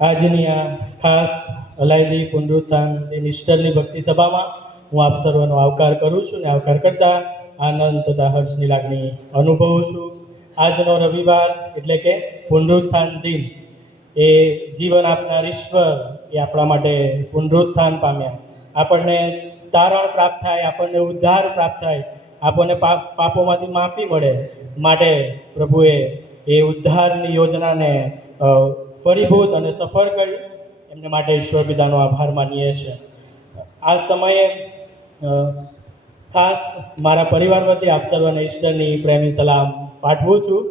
આજની આ ખાસ અલાયદી પુનરુત્થાન નિષ્ઠરની ભક્તિ સભામાં હું આપ સર્વનો આવકાર કરું છું અને આવકાર કરતા આનંદ તથા હર્ષની લાગણી અનુભવું છું. આજનો રવિવાર એટલે કે પુનરુત્થાન દિન એ જીવન આપનાર ઈશ્વર એ આપણા માટે પુનરુત્થાન પામ્યા, આપણને તારણ પ્રાપ્ત થાય, આપણને ઉદ્ધાર પ્રાપ્ત થાય, આપણને પાપોમાંથી માફી મળે માટે પ્રભુએ એ ઉદ્ધારની યોજનાને ફળીભૂત અને સફળ કરી. એમને માટે ઈશ્વર પિતાનો આભાર માનીએ છીએ. આ સમયે ખાસ મારા પરિવાર વતી આપ સર્વને ઈશ્વરની પ્રેમી સલામ પાઠવું છું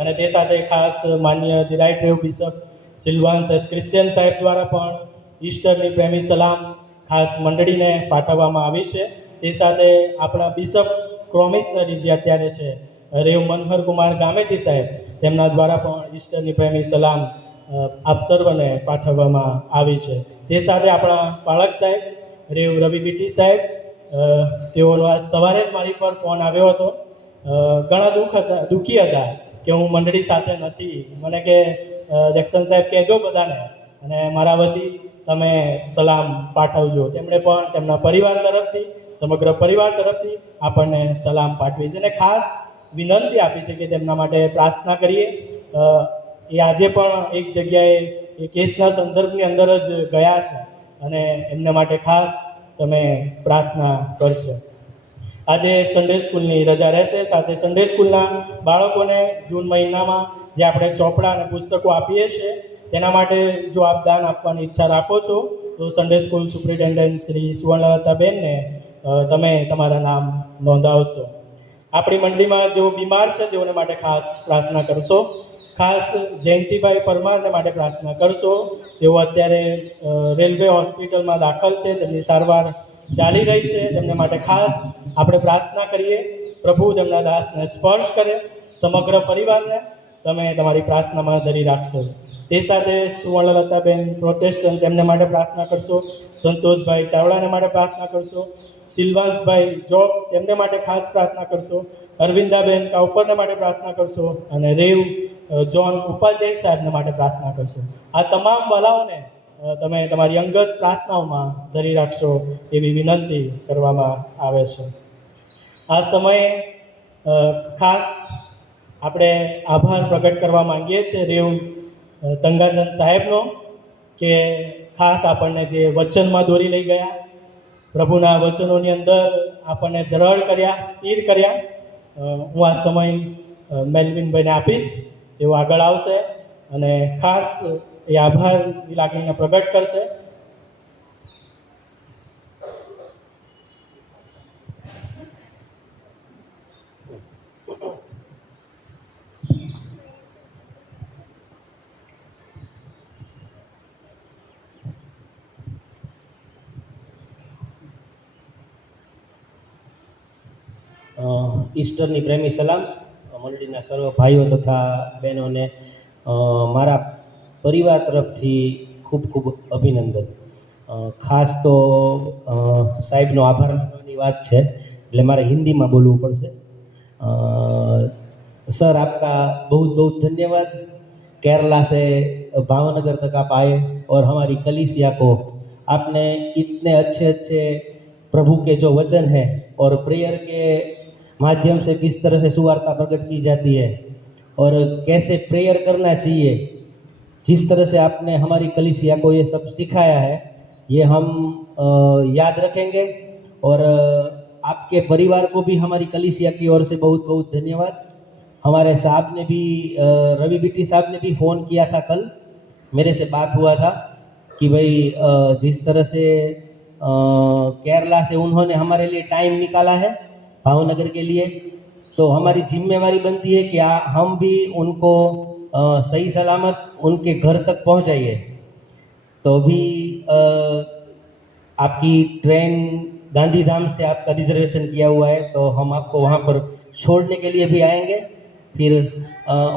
અને તે સાથે ખાસ માન્ય the right rev bishop Sylvans S Christian સાહેબ દ્વારા પણ ઈસ્ટરની પ્રેમી સલામ ખાસ મંડળીને પાઠવવામાં આવી છે. તે સાથે આપણા બિશપ ક્રોમિશનરી જે અત્યારે છે રેવ મનહર કુમાર ગામેતી સાહેબ, તેમના દ્વારા પણ ઈસ્ટરની પ્રેમી સલામ આપ સર્વને પાઠવવામાં આવી છે. તે સાથે આપણા બાળક સાહેબ રેવ રવિ બીટી સાહેબ, તેઓનો આજ સવારે જ મારી પર ફોન આવ્યો હતો. ઘણા દુઃખી હતા કે હું મંડળી સાથે નથી. મને કે જક્સન સાહેબ કહેજો બધાને અને મારા વતી તમે સલામ પાઠવજો. તેમણે પણ તેમના પરિવાર તરફથી, સમગ્ર પરિવાર તરફથી આપણને સલામ પાઠવી છે અને ખાસ વિનંતી આપી છે કે તેમના માટે પ્રાર્થના કરીએ. એ આજે પણ એક જગ્યાએ એ કેસના સંદર્ભની અંદર જ ગયા છે અને એમના માટે ખાસ તમે પ્રાર્થના કરશો. આજે સન્ડે સ્કૂલની રજા રહેશે, સાથે સન્ડે સ્કૂલના બાળકોને જૂન મહિનામાં જે આપણે ચોપડા અને પુસ્તકો આપીએ છીએ તેના માટે જો આપ દાન આપવાની ઈચ્છા રાખો છો તો સન્ડે સ્કૂલ સુપ્રિન્ટેન્ડન્ટ શ્રી સુવર્ણલતાબેનને તમે તમારા નામ નોંધાવશો. આપણી મંડળીમાં જેઓ બીમાર છે તેઓને માટે ખાસ પ્રાર્થના કરશો. ખાસ જયંતિભાઈ પરમારને માટે પ્રાર્થના કરશો. તેઓ અત્યારે રેલવે હોસ્પિટલમાં દાખલ છે, તેમની સારવાર ચાલી રહી છે. તેમને માટે ખાસ આપણે પ્રાર્થના કરીએ. પ્રભુ તેમના દાસને સ્પર્શ કરે, સમગ્ર પરિવારને તમે તમારી પ્રાર્થનામાં ધરી રાખશો. તે સાથે સુવર્ણલતાબેન પ્રોટેસ્ટન્ટ તેમને માટે પ્રાર્થના કરશો. સંતોષભાઈ ચાવડાને માટે પ્રાર્થના કરશો. સિલ્વાન્સભાઈ જોબ તેમને માટે ખાસ પ્રાર્થના કરશો. અરવિંદાબેન કાઉપરને માટે પ્રાર્થના કરશો અને રેવ જોન ઉપાધ્યાય સાહેબને માટે પ્રાર્થના કરશો. આ તમામ વાલાઓને તમે તમારી અંગત પ્રાર્થનાઓમાં ધરી રાખશો એવી વિનંતી કરવામાં આવે છે. આ સમયે ખાસ આપણે આભાર પ્રગટ કરવા માંગીએ છીએ રેવ તંગાચંદ સાહેબનો કે ખાસ આપણને જે વચનમાં દોરી લઈ ગયા, પ્રભુના વચનોની અંદર આપણને દ્રઢ કર્યા, સ્થિર કર્યા. હું આ સમય મેલવિનભાઈને આપીશ, તેઓ આગળ આવશે અને ખાસ એ આભારની લાગણીને પ્રગટ કરશે. ઈસ્ટરની પ્રેમી સલામ મંડળીના સર્વ ભાઈઓ તથા બહેનોને મારા પરિવાર તરફથી ખૂબ ખૂબ અભિનંદન. ખાસ તો સાહેબનો આભાર માનવાની વાત છે એટલે મારે हिंदी में बोलવું પડશે. सर आपका बहुत बहुत धन्यवाद. केरला से भावनगर तक आप आए और हमारी कलीसिया को आपने इतने अच्छे अच्छे प्रभु के जो वचन हैं और प्रेयर के माध्यम से किस तरह से सुवार्ता प्रकट की जाती है और कैसे प्रेयर करना चाहिए, जिस तरह से आपने हमारी कलीसिया को ये सब सिखाया है, ये हम याद रखेंगे. और आपके परिवार को भी हमारी कलीसिया की ओर से बहुत बहुत धन्यवाद. हमारे साहब ने भी रवि बिट्टी साहब ने भी फ़ोन किया था कल, मेरे से बात हुआ था कि भाई जिस तरह से केरला से उन्होंने हमारे लिए टाइम निकाला है भावनगर के लिए, तो हमारी जिम्मेवारी बनती है कि हम भी उनको सही सलामत उनके घर तक पहुंचाइए. तो भी आपकी ट्रेन गांधीधाम से आपका रिजर्वेशन किया हुआ है, तो हम आपको वहाँ पर छोड़ने के लिए भी आएंगे फिर.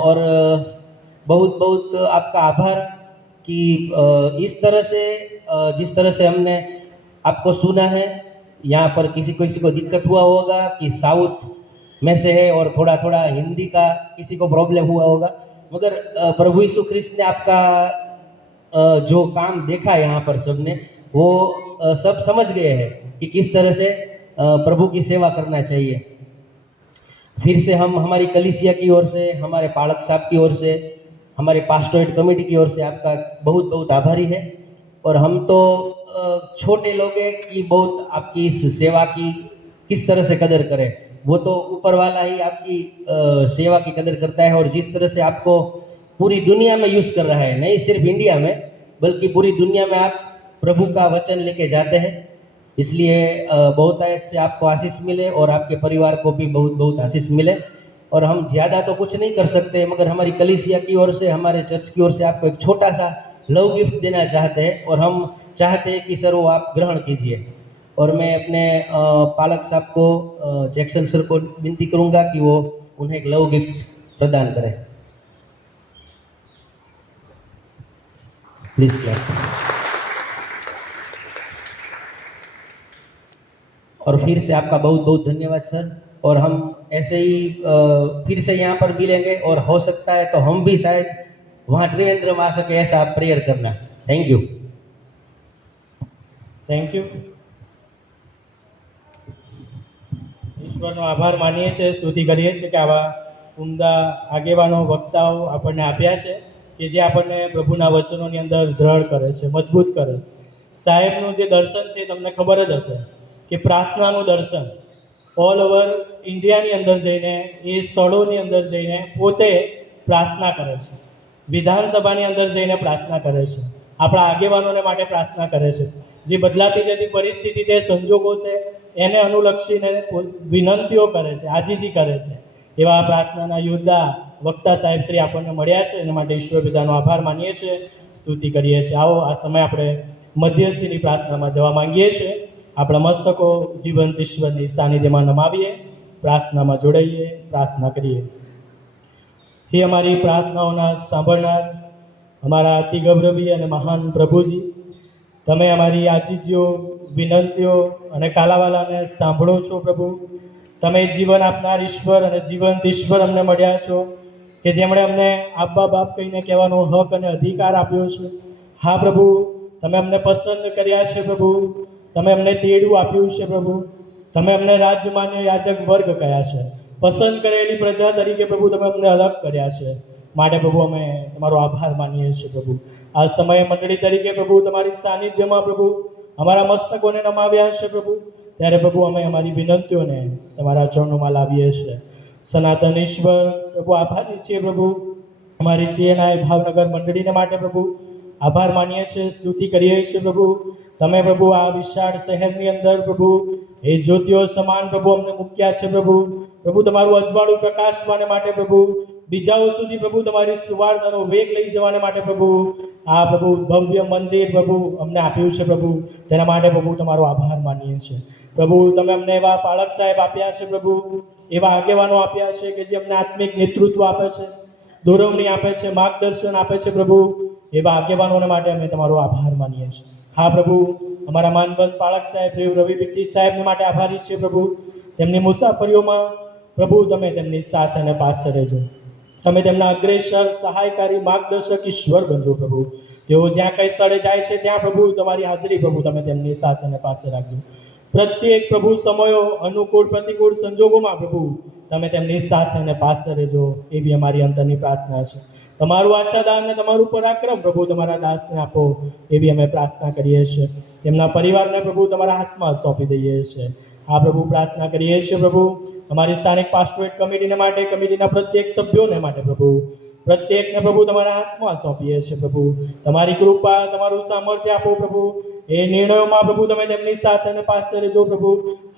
और बहुत बहुत आपका आभार कि इस तरह से जिस तरह से हमने आपको सुना है, यहाँ पर किसी को दिक्कत हुआ होगा कि साउथ में से है और थोड़ा थोड़ा हिंदी का किसी को प्रॉब्लम हुआ होगा, मगर प्रभु यीशु ख्रिस्त ने आपका जो काम देखा यहाँ पर सबने वो सब समझ गए हैं कि किस तरह से प्रभु की सेवा करना चाहिए। फिर से हम हमारी कलीसिया की ओर से, हमारे पालक साहब की ओर से, हमारे पास्टोरेट कमेटी की ओर से आपका बहुत बहुत आभारी है। और हम तो छोटे लोग हैं कि बहुत आपकी इस सेवा की किस तरह से कदर करें, वो तो ऊपर वाला ही आपकी सेवा की कदर करता है। और जिस तरह से आपको पूरी दुनिया में यूज़ कर रहा है, नहीं सिर्फ इंडिया में बल्कि पूरी दुनिया में आप प्रभु का वचन लेके जाते हैं, इसलिए बहुतायत से आपको आशीष मिले और आपके परिवार को भी बहुत बहुत आशीष मिले। और हम ज़्यादा तो कुछ नहीं कर सकते, मगर हमारी कलीसिया की ओर से, हमारे चर्च की ओर से आपको एक छोटा सा लव गिफ्ट देना चाहते हैं और हम चाहते हैं कि सर वो आप ग्रहण कीजिए। और मैं अपने पालक साहब को, जैक्सन सर को विनती करूंगा कि वो उन्हें एक लव गिफ्ट प्रदान करें। Please clap. और फिर से आपका बहुत बहुत धन्यवाद सर। और हम ऐसे ही फिर से यहाँ पर मिलेंगे और हो सकता है तो हम भी शायद वहाँ त्रिवेंद्र में आ सके, ऐसा आप प्रेयर करना। Thank you. Thank you. ઈશ્વરનો આભાર માનીએ છીએ, સ્તુતિ કરીએ છીએ કે આવા ઉમદા આગેવાનો, વક્તાઓ આપણને આપ્યા છે કે જે આપણને પ્રભુના વચનોની અંદર દ્રઢ કરે છે, મજબૂત કરે છે। સાહેબનું જે દર્શન છે તમને ખબર જ હશે કે પ્રાર્થનાનું દર્શન ઓલ ઓવર ઇન્ડિયાની અંદર જઈને, એ સ્થળોની અંદર જઈને પોતે પ્રાર્થના કરે છે, વિધાનસભાની અંદર જઈને પ્રાર્થના કરે છે, આપણા આગેવાનોને માટે પ્રાર્થના કરે છે। જે બદલાતી જતી પરિસ્થિતિ છે, સંજોગો છે, એને અનુલક્ષીને વિનંતીઓ કરે છે, આજીજી કરે છે। એવા પ્રાર્થનાના યોદ્ધા વક્તા સાહેબ શ્રી આપણને મળ્યા છે, એના માટે ઈશ્વર પિતાનો આભાર માનીએ છીએ, સ્તુતિ કરીએ છીએ। આવો આ સમય આપણે મધ્યસ્થીની પ્રાર્થનામાં જવા માંગીએ છીએ। આપણા મસ્તકો જીવંત ઈશ્વરની સાનિધ્યમાં નમાવીએ, પ્રાર્થનામાં જોડાઈએ, પ્રાર્થના કરીએ। हे हमारी प्रार्थनाओं सांभळनार हमारा अति गौरवी और महान प्रभुजी, तमे अमारी आजीजीओ, विनंतीओ और कालावाला ने सांभळो छो। प्रभु तमे जीवन आपनार ईश्वर और जीवंत ईश्वर अमने मळ्या छो कि जेमणे अमने आब्बा बाप कहीने कहेवानो हक और अधिकार आप्यो छे। हाँ प्रभु, तमे अमने पसंद कर्या छे। प्रभु तमे अमने तेड़ुं आप्युं छे। प्रभु तमे अमने राज्यमान्य याजक वर्ग कह्या छे, पसंद करेली प्रजा तरीके प्रभु तमे अमने अलग कर्या छे। माटे प्रभु अमे तमारो आभार मानीए छीए। प्रभु आ समय मंडળી तरीके प्रभु तमारी सानिध्यमां प्रभु अमारा मस्तकोने नमाव्या छे। प्रभु त्यारे प्रभु अमे अमारी विनंतीओने तमारा चरणोमां लावीए छीए। सनातन ईश्वर प्रभु आभारी छीए। प्रभु अमारी सीएनआई भावनगर मंडळीने माटे प्रभु आभार मानीए छीए, स्तुति करीए छीए। प्रभु तमे प्रभु आ विशाળ शहेरनी अंदर प्रभु ए ज्योतिओ समान प्रभु अमने मूक्या छे। प्रभु प्रभु तमारुं अजवाळुं प्रकाशवाने माटे प्रभु बीजाओ सुधी प्रभु तमारी सुवार्तानो वेग लई जवाने माटे प्रभु आ प्रभु भव्य मंदिर प्रभु अमने आप्युं छे। प्रभु तेना माटे प्रभु तमारो आभार मानीए छे। प्रभु तमे अमने एवा पालक साहेब आप्या छे। प्रभु एवा आगेवानो आप्या छे के जे अमने आत्मिक नेतृत्व आपे छे, दोरवणी आपे छे, मार्गदर्शन आपे छे। प्रभु एवा आगेवानोने माटे अमे तमारो आभार मानीए छे। हाँ प्रभु, अमारा मानवंत पालक साहेब रवि पिट्टी साहेबने माटे आभारी छे। प्रभु तेमनी मुसाफरीओमां प्रभु तमे तेमनी साथ अने पासे रहेजो। तमे तेमना अग्रेसर, सहायकारी, मार्गदर्शक ईश्वर बनजो। प्रभु तेओ ज्यां कई स्थळे जाय छे त्यां प्रभु तमारी हाजरी प्रभु तमे तेमनी साथ अने पासे राखजो। प्रत्येक प्रभु समयो, अनुकूल प्रतिकूल संजोगोमां प्रभु तमे तेमनी साथ अने पासे रहेजो, एवी अमारी अंतरनी प्रार्थना छे। तमारुं आच्छादन अने तमारुं पराक्रम प्रभु तमारा दासने आपो, एवी अमे प्रार्थना करीए छीए। तेमना परिवारने प्रभु तमारा हाथमां सौंपी दઈએ छीए। आ प्रभु प्रार्थना करीए छीए। प्रभु अमारी स्थानिक पास्टोरेट कमिटीने माटे, कमिटीना प्रत्येक सभ्योने माटे प्रभु प्रत्येकने प्रभु तमारा हाथमां सौंपीए छीए। प्रभु तमारी कृपा, तमारुं सामर्थ्य आपो। प्रभु ए निर्णयोमां प्रभु तमे तेमनी साथ अने पासे रहेजो। प्रभु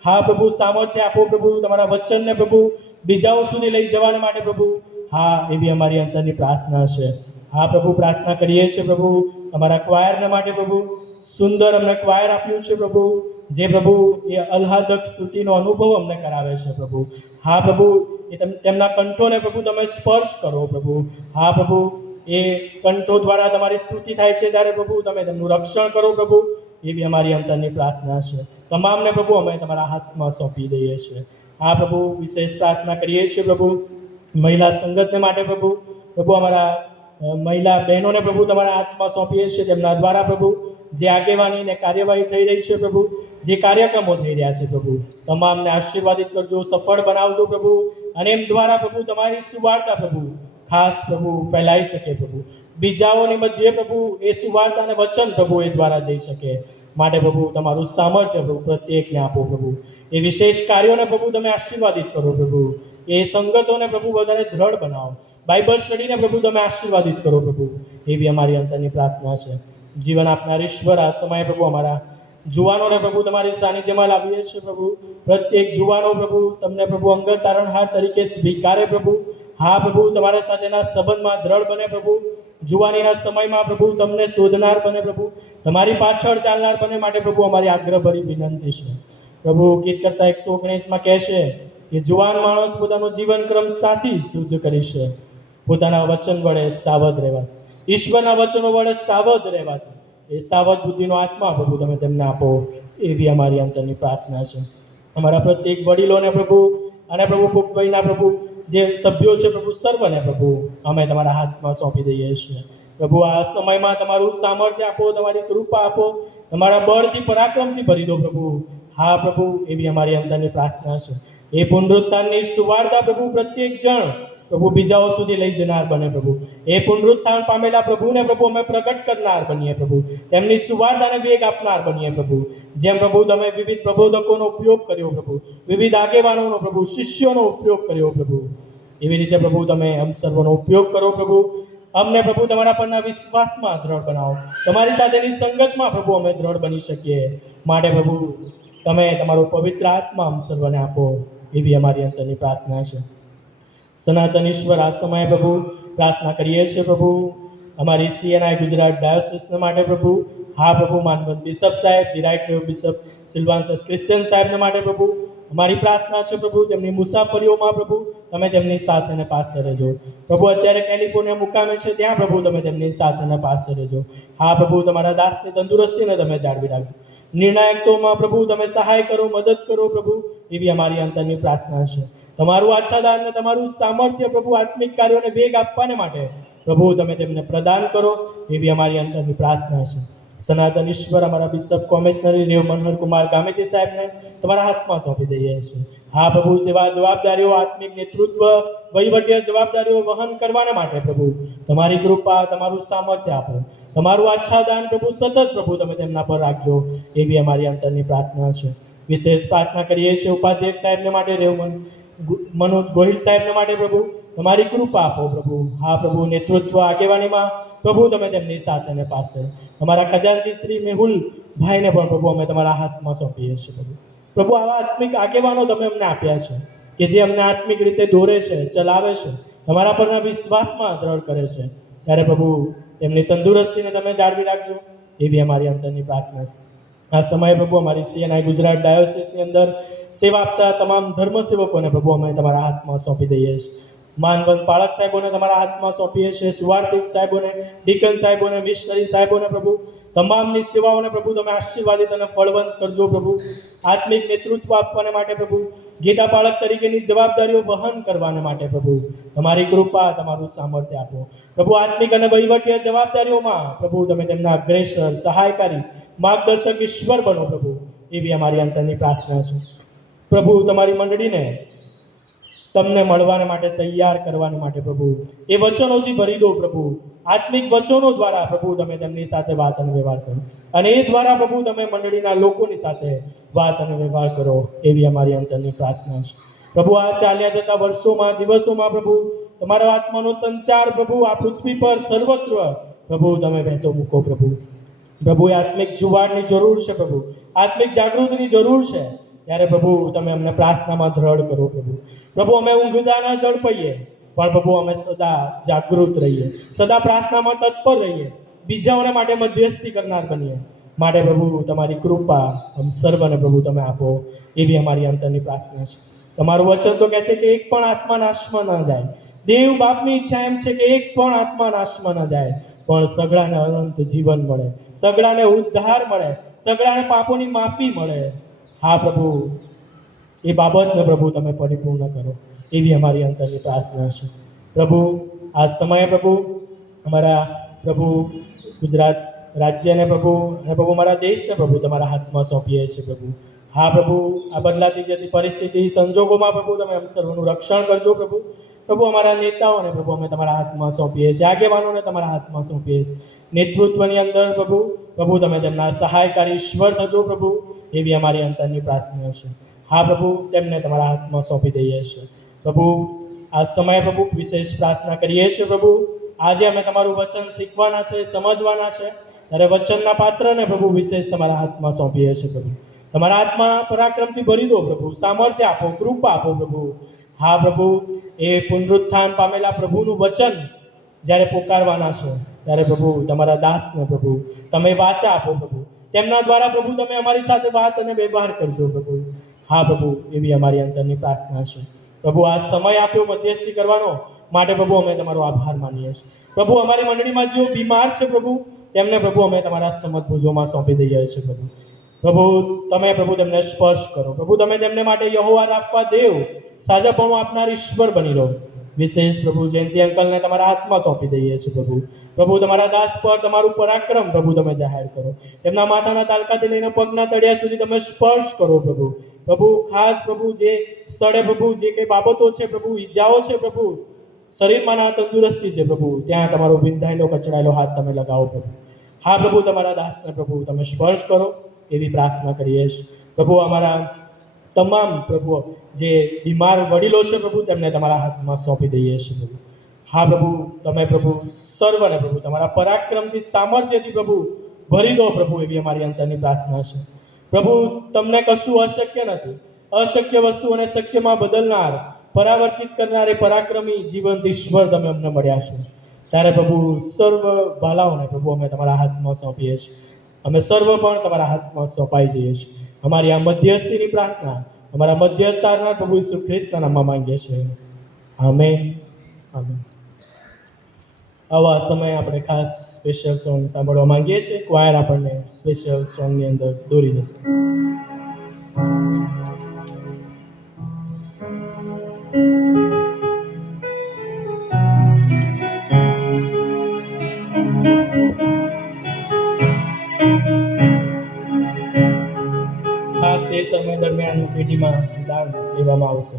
हाँ प्रभु सामर्थ्य आपो। प्रभु तमारा वचनने प्रभु बीजाओ सुधी लई जवाने माटे प्रभु हाँ एवी अमारी अंतरनी प्रार्थना छे। हाँ प्रभु प्रार्थना करीए छीए। प्रभु तमारा क्वायरने माटे प्रभु सुंदर अमने क्वायर आप्युं छे। प्रभु जे प्रभु ए आह्लादक स्तुतिनो अनुभव अमने करावे छे। प्रभु हाँ प्रभु ए तेमना कंठोने प्रभु तमे स्पर्श करो। प्रभु हाँ प्रभु ए कंठो द्वारा तमारी स्तुति थाय छे त्यारे प्रभु तमे तेमनुं रक्षण करो। प्रभु एवी अमारी अंतरनी प्रार्थना छे। तमामने प्रभु अमे तमारा हाथमां सौंपी दઈએ छीए। हाँ प्रभु विशेष प्रार्थना करीए छीए। प्रभु महिला संगतने माटे प्रभु प्रभु अमारा મહિલા બહેનોને પ્રભુ તમારા હાથમાં સોંપીએ છીએ, તેમના દ્વારા પ્રભુ જે આગેવાની ને કાર્યવાહી થઈ રહી છે પ્રભુ, જે કાર્યક્રમો થઈ રહ્યા છે પ્રભુ, તમામને આશીર્વાદિત કરજો, સફળ બનાવજો પ્રભુ, અને એમ દ્વારા પ્રભુ તમારી સુવાર્તા પ્રભુ ખાસ પ્રભુ ફેલાઈ શકે પ્રભુ, બીજાઓની મધ્યે પ્રભુ એ સુવાર્તા અને વચન પ્રભુ એ દ્વારા જઈ શકે માટે પ્રભુ તમારું સામર્થ્ય પ્રભુ પ્રત્યેકને આપો પ્રભુ, એ વિશેષ કાર્યોને પ્રભુ તમે આશીર્વાદિત કરો પ્રભુ, એ સંગતોને પ્રભુ વધારે દ્રઢ બનાવો, બાઇબલ સ્ટડીને પ્રભુ તમે આશીર્વાદિત કરો પ્રભુ, એવી અમારી અંતરની પ્રાર્થના છે. જીવન આપનાર ઈશ્વર, આ સમયે પ્રભુ અમારા જુવાનોને પ્રભુ તમારી સાનિધ્યમાં લાવીએ છીએ પ્રભુ, પ્રત્યેક જુવાનો પ્રભુ તમને પ્રભુ અંગત તારણહાર તરીકે સ્વીકારે પ્રભુ, હા પ્રભુ તમારા સાથેના સંબંધમાં દ્રઢ બને પ્રભુ, જુવાનીના સમયમાં પ્રભુ તમને શોધનાર બને પ્રભુ, તમારી પાછળ ચાલનાર બને માટે પ્રભુ અમારી આગ્રહભરી વિનંતી છે પ્રભુ. ગીત કરતા 119માં કહે છે કે જુવાન માણસ પોતાનો જીવનક્રમ સાથી શુદ્ધ કરી છે, પોતાના વચન વડે સાવધ રહેવા, ઈશ્વરના વચનો વડે સાવધ રહેવાથી એ સાવધ બુદ્ધિનો આત્મા પ્રભુ તમે તેમને આપો, એવી અમારી અંતરની પ્રાર્થના છે. અમારા પ્રત્યેક વડીલોને પ્રભુ અને પ્રભુ પુખભાઈના પ્રભુ જે સભ્યો છે પ્રભુ, સર્વને પ્રભુ અમે તમારા હાથમાં સોંપી દઈએ છીએ પ્રભુ. આ સમયમાં તમારું સામર્થ્ય આપો, તમારી કૃપા આપો, તમારા બળથી પરાક્રમથી ભરી દો પ્રભુ, હા પ્રભુ એવી અમારી અંદરની પ્રાર્થના છે. એ પુનરુત્થાનની સુવાર્તા પ્રભુ પ્રત્યેક જણ પ્રભુ બીજાઓ સુધી લઈ જનાર બને પ્રભુ, એ પુનરુત્થાન પામેલા પ્રભુને પ્રભુ અમે પ્રગટ કરનાર બનીએ પ્રભુ, તેમની સુવાર્તાને વેગ આપનાર બનીએ પ્રભુ. જેમ પ્રભુ તમે વિવિધ પ્રબોધકોનો ઉપયોગ કર્યો પ્રભુ, વિવિધ આગેવાનોનો પ્રભુ, શિષ્યોનો ઉપયોગ કર્યો પ્રભુ, એવી રીતે પ્રભુ તમે અમ સર્વનો ઉપયોગ કરો પ્રભુ. અમને પ્રભુ તમારા પરના વિશ્વાસમાં દ્રઢ બનાવો, તમારી સાથેની સંગતમાં પ્રભુ અમે દ્રઢ બની શકીએ માટે પ્રભુ તમે તમારો પવિત્ર આત્મા અમ સર્વને આપો, એવી અમારી અંતરની પ્રાર્થના છે. સનાતન ઈશ્વર, આ સમયે પ્રભુ પ્રાર્થના કરીએ છીએ પ્રભુ અમારી CNI ગુજરાત ડાયોસિસ માટે પ્રભુ, હા પ્રભુ માનવંત બિશપ સાહેબ, the right reverend bishop Sylvans Christian સાહેબને માટે પ્રભુ અમારી પ્રાર્થના છે પ્રભુ. તેમની મુસાફરીઓમાં પ્રભુ તમે તેમની સાથે અને પાસે રહેજો પ્રભુ. અત્યારે કેલિફોર્નિયા મુકામે છે ત્યાં પ્રભુ તમે તેમની સાથે અને પાસે રહેજો, હા પ્રભુ તમારા દાસની તંદુરસ્તીને તમે જાળવી રાખજો, નિર્ણાયકત્વમાં પ્રભુ તમે સહાય કરો, મદદ કરો પ્રભુ, એવી અમારી અંતરની પ્રાર્થના છે. તમારું આચ્છાદન અને તમારું સામર્થ્ય પ્રભુ આત્મિક કાર્યોને વેગ આપવાને માટે પ્રભુ તમે તેમને પ્રદાન કરો, એવી અમારી અંતરની પ્રાર્થના છે. સનાતન ઈશ્વર, અમારા બિશપ કોમિશનરી રેવ મનહર કુમાર ગામેતી સાહેબને તમારા હાથમાં સોંપી દઈએ છીએ. હા પ્રભુ, સેવા જવાબદારીઓ, આત્મિક નેતૃત્વ, વહીવટીય જવાબદારીઓ વહન કરવાને માટે પ્રભુ તમારી કૃપા, તમારું સામર્થ્ય આપો, તમારું આચ્છાદન પ્રભુ સતત પ્રભુ તમે તેમના પર રાખજો, એવી અમારી અંતરની પ્રાર્થના છે. વિશેષ પ્રાર્થના કરીએ છીએ ઉપાધ્યક્ષ સાહેબને માટે, રેવ મનોજ ગોહિલ સાહેબને માટે પ્રભુ તમારી કૃપા આપો પ્રભુ, હા પ્રભુ નેતૃત્વ આગેવાનીમાં પ્રભુ તમે તેમની સાથે અને પાસે, અમારા ખજાનચી શ્રી મેહુલ ભાઈને પણ પ્રભુ અમે તમારા હાથમાં સોંપીએ છીએ પ્રભુ. પ્રભુ આવા આત્મિક આગેવાનો તમે અમને આપ્યા છે કે જે અમને આત્મિક રીતે દોરે છે, ચલાવે છે, તમારા પરના વિશ્વાસમાં દ્રઢ કરે છે, ત્યારે પ્રભુ તેમની તંદુરસ્તીને તમે જાળવી રાખજો, એવી અમારી અંતરની પ્રાર્થના છે. આ સમયે પ્રભુ અમારી CNI ગુજરાત ડાયોસિસની અંદર સેવા આપતા તમામ ધર્મસેવકોને પ્રભુ અમે તમારા હાથમાં સોંપી દઈએ છીએ. માનવંત પાળક સાહેબોને તમારા હાથમાં સોંપીએ છીએ, સુવાર્તિક સાહેબોને, ડીકન સાહેબોને, મિશનરી સાહેબોને પ્રભુ તમામની સેવાઓને પ્રભુ તમે આશીર્વાદિત અને ફળવંત કરજો પ્રભુ. આત્મિક નેતૃત્વ આપવાને માટે પ્રભુ, ગીતા પાળક તરીકેની જવાબદારીઓ વહન કરવાને માટે પ્રભુ તમારી કૃપા, તમારું સામર્થ્ય આપો પ્રભુ. આત્મિક અને વહીવટીય જવાબદારીઓમાં પ્રભુ તમે તેમના અગ્રેસર, સહાયકારી, માર્ગદર્શક ઈશ્વર બનો પ્રભુ, એવી અમારી અંતરની પ્રાર્થના છે. પ્રભુ તમારી મંડળીને તમને મળવાને માટે તૈયાર કરવાને માટે પ્રભુ એ વચનોથી ભરી દો પ્રભુ, આત્મિક વચનો દ્વારા પ્રભુ તમે તેમની સાથે વાત અને વ્યવહાર કરો, અને એ દ્વારા પ્રભુ તમે મંડળીના લોકોની સાથે વાત અને વ્યવહાર કરો, એવી અમારી અંતરની પ્રાર્થના છે. પ્રભુ આ ચાલ્યા જતા વર્ષોમાં, દિવસોમાં પ્રભુ તમારા આત્માનો સંચાર પ્રભુ આ પૃથ્વી પર સર્વત્ર પ્રભુ તમે વહેતો મૂકો પ્રભુ. પ્રભુ એ આત્મિક જુવાળની જરૂર છે પ્રભુ, આત્મિક જાગૃતિની જરૂર છે, ત્યારે પ્રભુ તમે અમને પ્રાર્થનામાં દ્રઢ કરો પ્રભુ. પ્રભુ અમે ઊંઘતા ન ઝડપીએ, પણ પ્રભુ અમે સદા જાગૃત રહીએ, સદા પ્રાર્થનામાં તત્પર રહીએ, બીજાઓને માટે મધ્યસ્થી કરનાર બનીએ માટે પ્રભુ તમારી કૃપા અમ સર્વને પ્રભુ તમે આપો, એવી અમારી અંતરની પ્રાર્થના છે. તમારું વચન તો કહે છે કે એક પણ આત્મા નાશમાં ન જાય, દેવ બાપની ઈચ્છા એમ છે કે એક પણ આત્મા નાશમાં ન જાય, પણ સગળાને અનંત જીવન મળે, સગળાને ઉદ્ધાર મળે, સગળાને પાપોની માફી મળે. હા પ્રભુ એ બાબતને પ્રભુ તમે પરિપૂર્ણ કરો, એવી અમારી અંતરની પ્રાર્થના છે. પ્રભુ આ સમયે પ્રભુ અમારા પ્રભુ ગુજરાત રાજ્યને પ્રભુ અને પ્રભુ અમારા દેશને પ્રભુ તમારા હાથમાં સોંપીએ છીએ પ્રભુ. હા પ્રભુ, આ બદલાતી જતી પરિસ્થિતિ સંજોગોમાં પ્રભુ તમે અમ સર્વનું રક્ષણ કરજો પ્રભુ. પ્રભુ અમારા નેતાઓને પ્રભુ અમે તમારા હાથમાં સોંપીએ છીએ, આગેવાનોને તમારા હાથમાં સોંપીએ છીએ. નેતૃત્વની અંદર પ્રભુ પ્રભુ તમે તેમના સહાયકારી ઈશ્વર થજો પ્રભુ, એવી અમારી અંતરની પ્રાર્થના છે. હા પ્રભુ, તેમને તમારા હાથમાં સોંપી દઈએ છીએ પ્રભુ. આ સમયે પ્રભુ વિશેષ પ્રાર્થના કરીએ છીએ પ્રભુ. આજે અમે તમારું વચન શીખવાના છે, સમજવાના છે, ત્યારે વચનના પાત્રને પ્રભુ વિશેષ તમારા હાથમાં સોંપીએ છીએ પ્રભુ. તમારા હાથમાં પરાક્રમથી ભરી દો પ્રભુ, સામર્થ્ય આપો, કૃપા આપો પ્રભુ. હા પ્રભુ, એ પુનરુત્થાન પામેલા પ્રભુનું વચન જ્યારે પોકારવાના છે ત્યારે પ્રભુ તમારા દાસને પ્રભુ તમે વાચા આપો પ્રભુ. તેમના દ્વારા પ્રભુ તમે અમારી સાથે વાત અને વ્યવહાર કરજો પ્રભુ. હા પ્રભુ, એવી અમારી અંતરની પ્રાર્થના છે પ્રભુ. આ સમય આપ્યો મધ્યસ્થી કરવાનો માટે પ્રભુ અમે તમારો આભાર માનીએ છીએ પ્રભુ. અમારી મંડળીમાં જેઓ બીમાર છે પ્રભુ, તેમને પ્રભુ અમે તમારા સમત ભુજોમાં સોંપી દઈએ છીએ પ્રભુ. પ્રભુ તમે પ્રભુ તેમને સ્પર્શ કરો પ્રભુ. તમે તેમને માટે યહોવા રાફા દેવ, સાજાપણું આપનાર ઈશ્વર બની રહો. વિશેષ પ્રભુ જયંતિ અંકલને તમારા હાથમાં સોંપી દઈએ છીએ પ્રભુ. પ્રભુ તમારા દાસ પર તમારું પરાક્રમ પ્રભુ તમે જાહેર કરો. તેમના માથાના તાલકાથી લઈને પગના તળિયા સુધી તમે સ્પર્શ કરો પ્રભુ. પ્રભુ ખાસ પ્રભુ જે સ્થળે પ્રભુ જે કંઈ બાબતો છે પ્રભુ, ઈજાઓ છે પ્રભુ, શરીરમાં ના તંદુરસ્તી છે પ્રભુ, ત્યાં તમારો વિંધાયેલો કચડાયેલો હાથ તમે લગાવો પ્રભુ. હા પ્રભુ, તમારા દાસને પ્રભુ તમે સ્પર્શ કરો એવી પ્રાર્થના કરીએ છીએ પ્રભુ. અમારા તમામ પ્રભુ જે બીમાર વડીલો છે પ્રભુ, તેમને તમારા હાથમાં સોંપી દઈએ છીએ પ્રભુ. હા પ્રભુ, તમે પ્રભુ સર્વને પ્રભુ તમારા પરાક્રમથી, સામર્થ્યથી પ્રભુ ભરી દો પ્રભુ, એવી અમારી અંતરની પ્રાર્થના છે પ્રભુ. તમને કશું અશક્ય નથી. અશક્ય વસ્તુઓને શક્યમાં બદલનાર, પરાવર્તિત કરનાર એ પરાક્રમી જીવંત ઈશ્વર તમે અમને મળ્યા છો. ત્યારે પ્રભુ સર્વ ભાલાઓને પ્રભુ અમે તમારા હાથમાં સોંપીએ છીએ. અમે સર્વ પણ તમારા હાથમાં સોંપાઈ જઈએ છીએ. અમારી આ મધ્યસ્થીની પ્રાર્થના અમારા મધ્યસ્થારના પ્રભુ ઈસુ ખ્રિસ્તના નામમાં માંગીએ છીએ. Amen, amen. આવા સમયે આપણે ખાસ સ્પેશિયલ સોંગ સાંભળવા માંગીએ છીએ. ક્વાયર આપણને સ્પેશિયલ સોંગની અંદર દોરી જશે. ખાસ તે સમય દરમિયાન પેઢીમાં દાન લેવામાં આવશે.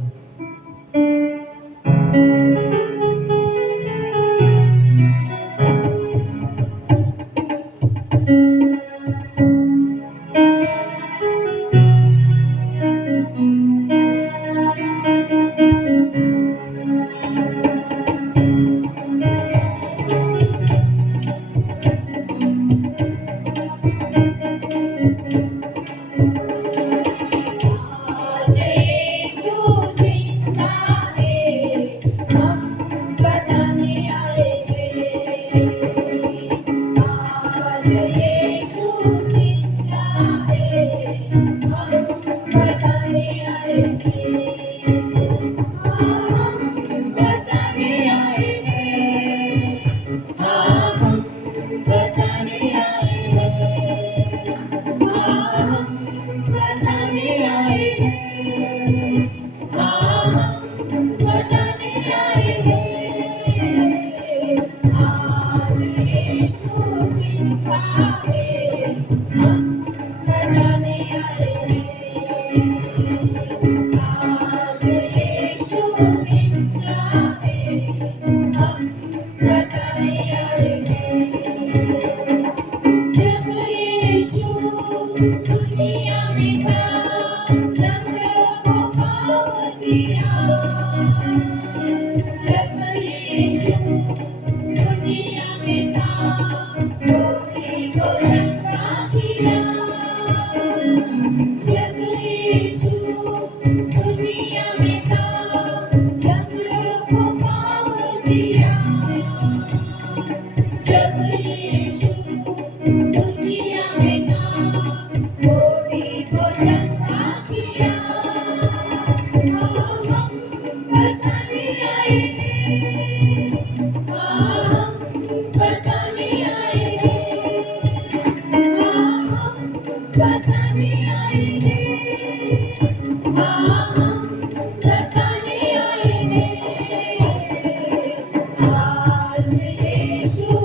आज यीशु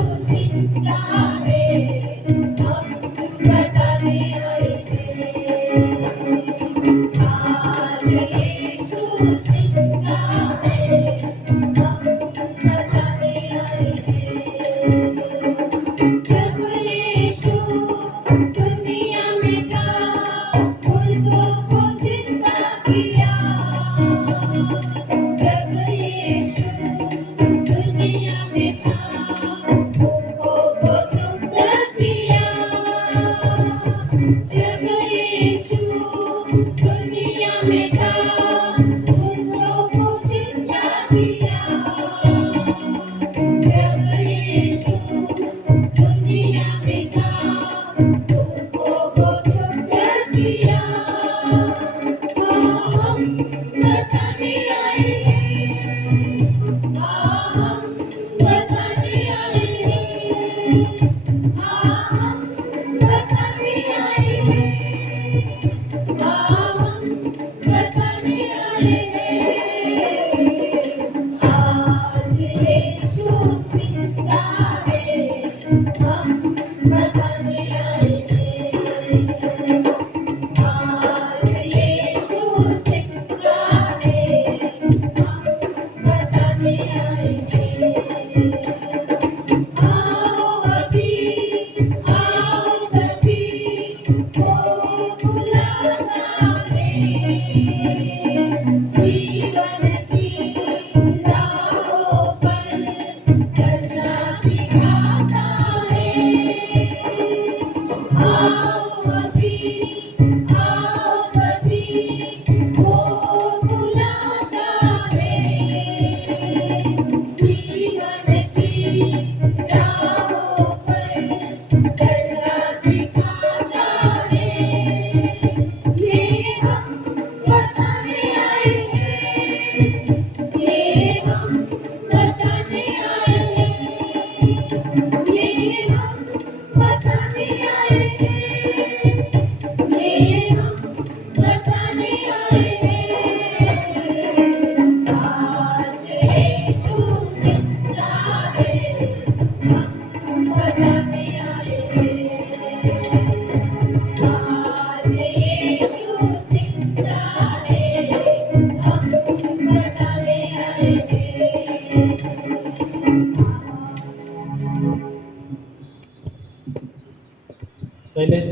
શૈલેષ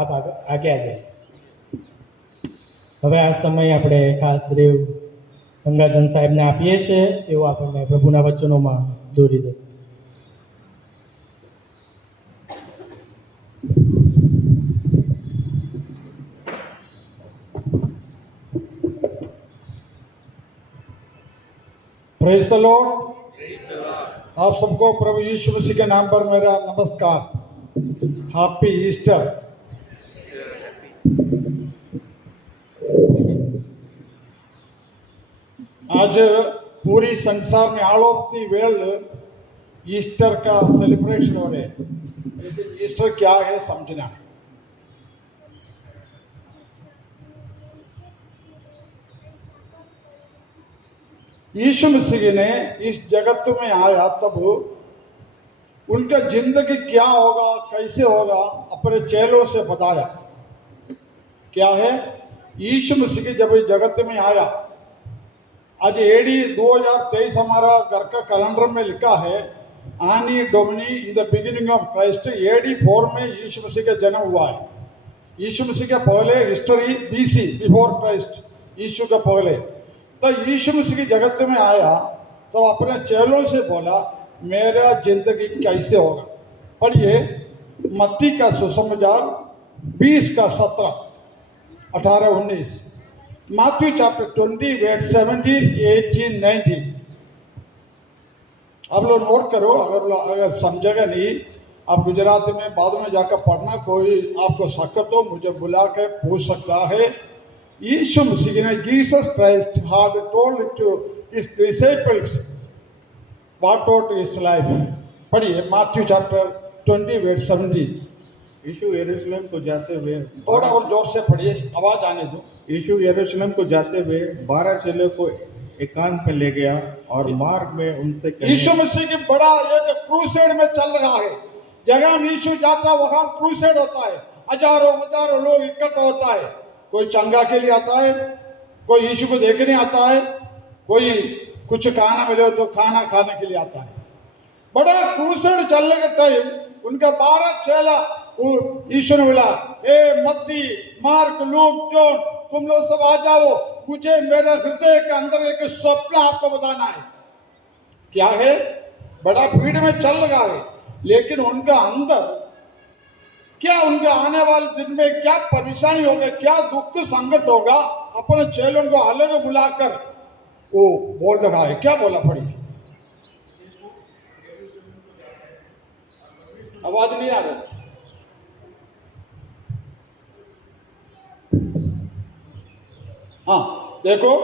આપ આગે આ જાય. હવે આ સમય આપણે ખાસ રેવ ગંગાજન સાહેબને આપીએ છીએ. તેઓ આપણને પ્રભુના વચનોમાં દોરી જશે. Praise the Lord. आप सबको प्रभु यीशु मसीह के नाम पर मेरा नमस्कार. Happy Easter. आज पूरी संसार में all over the world Easter का सेलिब्रेशन हो रहे हैं. लेकिन ईस्टर क्या है समझना. यीशु मसीह ने इस जगत में आया तब उनका जिंदगी क्या होगा, कैसे होगा, अपने चेलों से बताया. क्या है? यीशु मसीह जब इस जगत में आया, आज एडी 2023 हमारा घर का कैलेंडर में लिखा है anno domini in the beginning of Christ. AD 4 में यीशु मसीह का जन्म हुआ है. यीशु मसीह के पहले हिस्ट्री BC बिफोर क्राइस्ट, यीशु का पहले. तो यीशु मसीह की जगत में आया तो अपने चेलों से बोला मेरा जिंदगी कैसे होगा. पढ़िए मत्ती का सुसमाचार 20 का 17, 18, 19. Matthew chapter 20 verse 17, 18, 19. आप लोग नोट करो. अगर समझेगा नहीं आप गुजराती में बाद में जाकर पढ़ना. कोई आपको शक तो मुझे बुला के पूछ सकता है. यीशु मसीह ने Jesus Christ had told it to his disciples what about his life. पढ़िए मैथ्यू चैप्टर 20 वर्स 17. यीशु यरूशलेम को जाते हुए थोड़ा और जोर से पढ़िए, आवाज आने दो. यीशु यरूशलेम को जाते हुए 12 चेलों को एकांत में ले गया और मार्ग में उनसे यीशु मसीह की बड़ा एक क्रूसेड में चल रहा है. जगह में यीशु जाता वहां क्रूसेड होता है. हजारों लोग इकट्ठा होता है. कोई चंगा के लिए आता है, कोई यीशु को देखने आता है, कोई कुछ खाना मिले तो खाना खाने के लिए आता है. बड़ा क्रूसेड चलने के टाइम उनका 12 चेला यीशु ने बोला ए मत्ती, मार्क, लूक, जॉन तुम लोग सब आ जाओ. मुझे मेरे हृदय के अंदर एक स्वप्न आपको बताना है. क्या है? बड़ा भीड़ में चल रहा है लेकिन उनका अंदर क्या, उनके आने वाले दिन में क्या परेशानी होगा, क्या दुख संकट होगा, अपने चेलों को अलग बुलाकर वो बोल रहा है. क्या बोला? पढ़िए. आवाज नहीं आ रही. हाँ देखो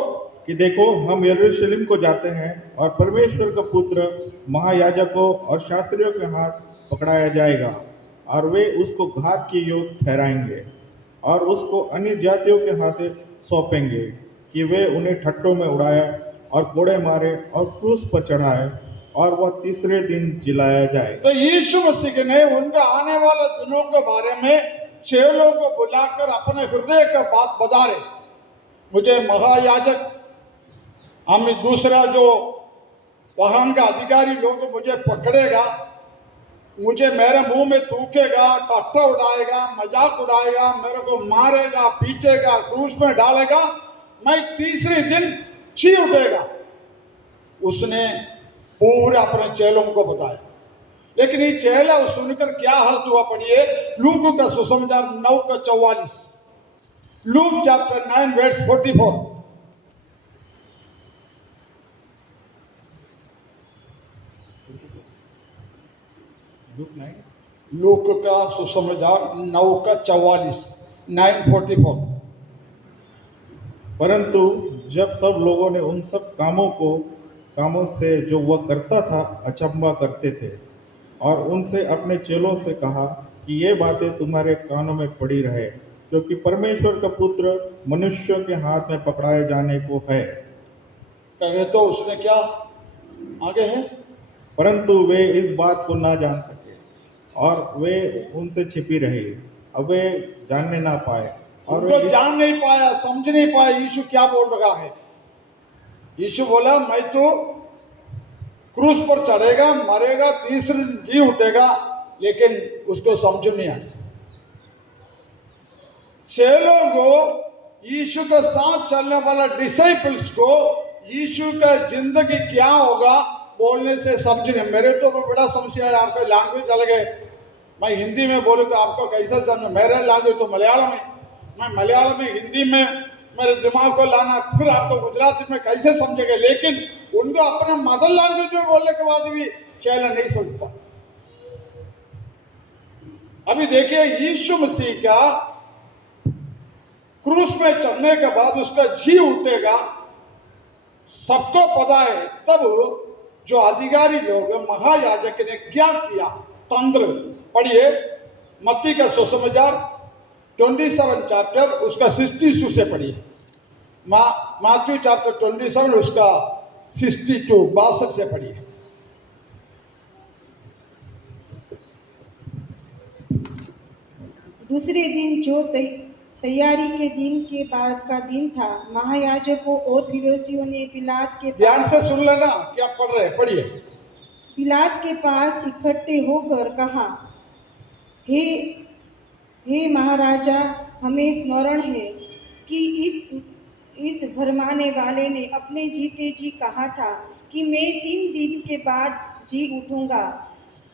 कि देखो हम यरूशलेम को जाते हैं और परमेश्वर का पुत्र महायाजकों और शास्त्रियों के हाथ पकड़ाया जाएगा और वे उसको घात की योग ठहराएंगे और उसको अन्य जातियों के हाथे सौंपेंगे कि वे उन्हें ठट्टों में उड़ाए और कोड़े मारे और क्रूस पर चढ़ाए और वह तीसरे दिन जिलाया जाए। तो यीशु मसीह ने उनके आने वाले दिनों के बारे में चेलों को बुलाकर अपने हृदय का बात बता रहे। मुझे महायाजक हम दूसरा जो वहां का अधिकारी लोग मुझे पकड़ेगा, मुझे मेरे मुंह में थूकेगा, टट्टा उड़ाएगा, मजाक उड़ाएगा, मेरे को मारेगा, पीटेगा, क्रूस में डालेगा, मैं तीसरे दिन जी उठेगा। उसने पूरा अपने चेलों को बताया। लेकिन ये चेला सुनकर क्या हालत हुआ पढ़िए, लूक का सुसमाचार 9:44, लूक चैप्टर 9 वर्स 44। लूक का सुसमाचार 9:44, 9:44। परंतु जब सब लोगों ने उन सब कामों से जो वह करता था अचंभा करते थे और उनसे अपने चेलों से कहा कि ये बातें तुम्हारे कानों में पड़ी रहे, क्योंकि परमेश्वर का पुत्र मनुष्यों के हाथ में पकड़ाए जाने को है। कहे तो उसने क्या आगे है, परंतु वे इस बात को ना जान सके और वे उनसे छिपी रही। अब वे जानने ना पाए और उनको जान नहीं पाया, समझ नहीं पाया यीशु क्या बोल रहा है। यीशु बोला मैं तो क्रूस पर चढ़ेगा, मरेगा, तीसरे दिन जी उठेगा, लेकिन उसको समझ नहीं आया। चेलों को, यीशु के साथ चलने वाला डिसाइपल्स को यीशु का जिंदगी क्या होगा बोलने से समझ नहीं। मेरे तो बड़ा समस्या है, आपका लैंग्वेज अलग है, मैं हिंदी में बोलूँगा आपको कैसे समझ, मेरा लैंग्वेज तो मलयालम है, मैं मलयालम में हिंदी में मेरे दिमाग को लाना, फिर आपको गुजराती में कैसे समझेगा। लेकिन उनको अपना मदर लैंग्वेज में बोलने के बाद भी चेला नहीं समझता। अभी देखिए यीशु मसीह का क्रूस में चढ़ने के बाद उसका जी उठेगा, सबको पता है। तब जो अधिकारी लोग, महायाजक ने क्या किया तंत्र पढ़िए, मत्ती का सुसमाचार 27 चैप्टर उसका 62 से पढ़िए, माथ्यू चैप्टर 27 उसका 62 से पढ़िए। दूसरे दिन जो तैयारी के दिन के बाद का दिन था, महायाजकों और फरीसियों ने पिलात के ध्यान से सुन लेना क्या पढ़ रहे, पढ़िए। पिलात के पास इकट्ठे होकर कहा, हे महाराजा, हमें स्मरण है कि इस भरमाने वाले ने अपने जीते जी कहा था कि मैं 3 दिन के बाद जी उठूंगा।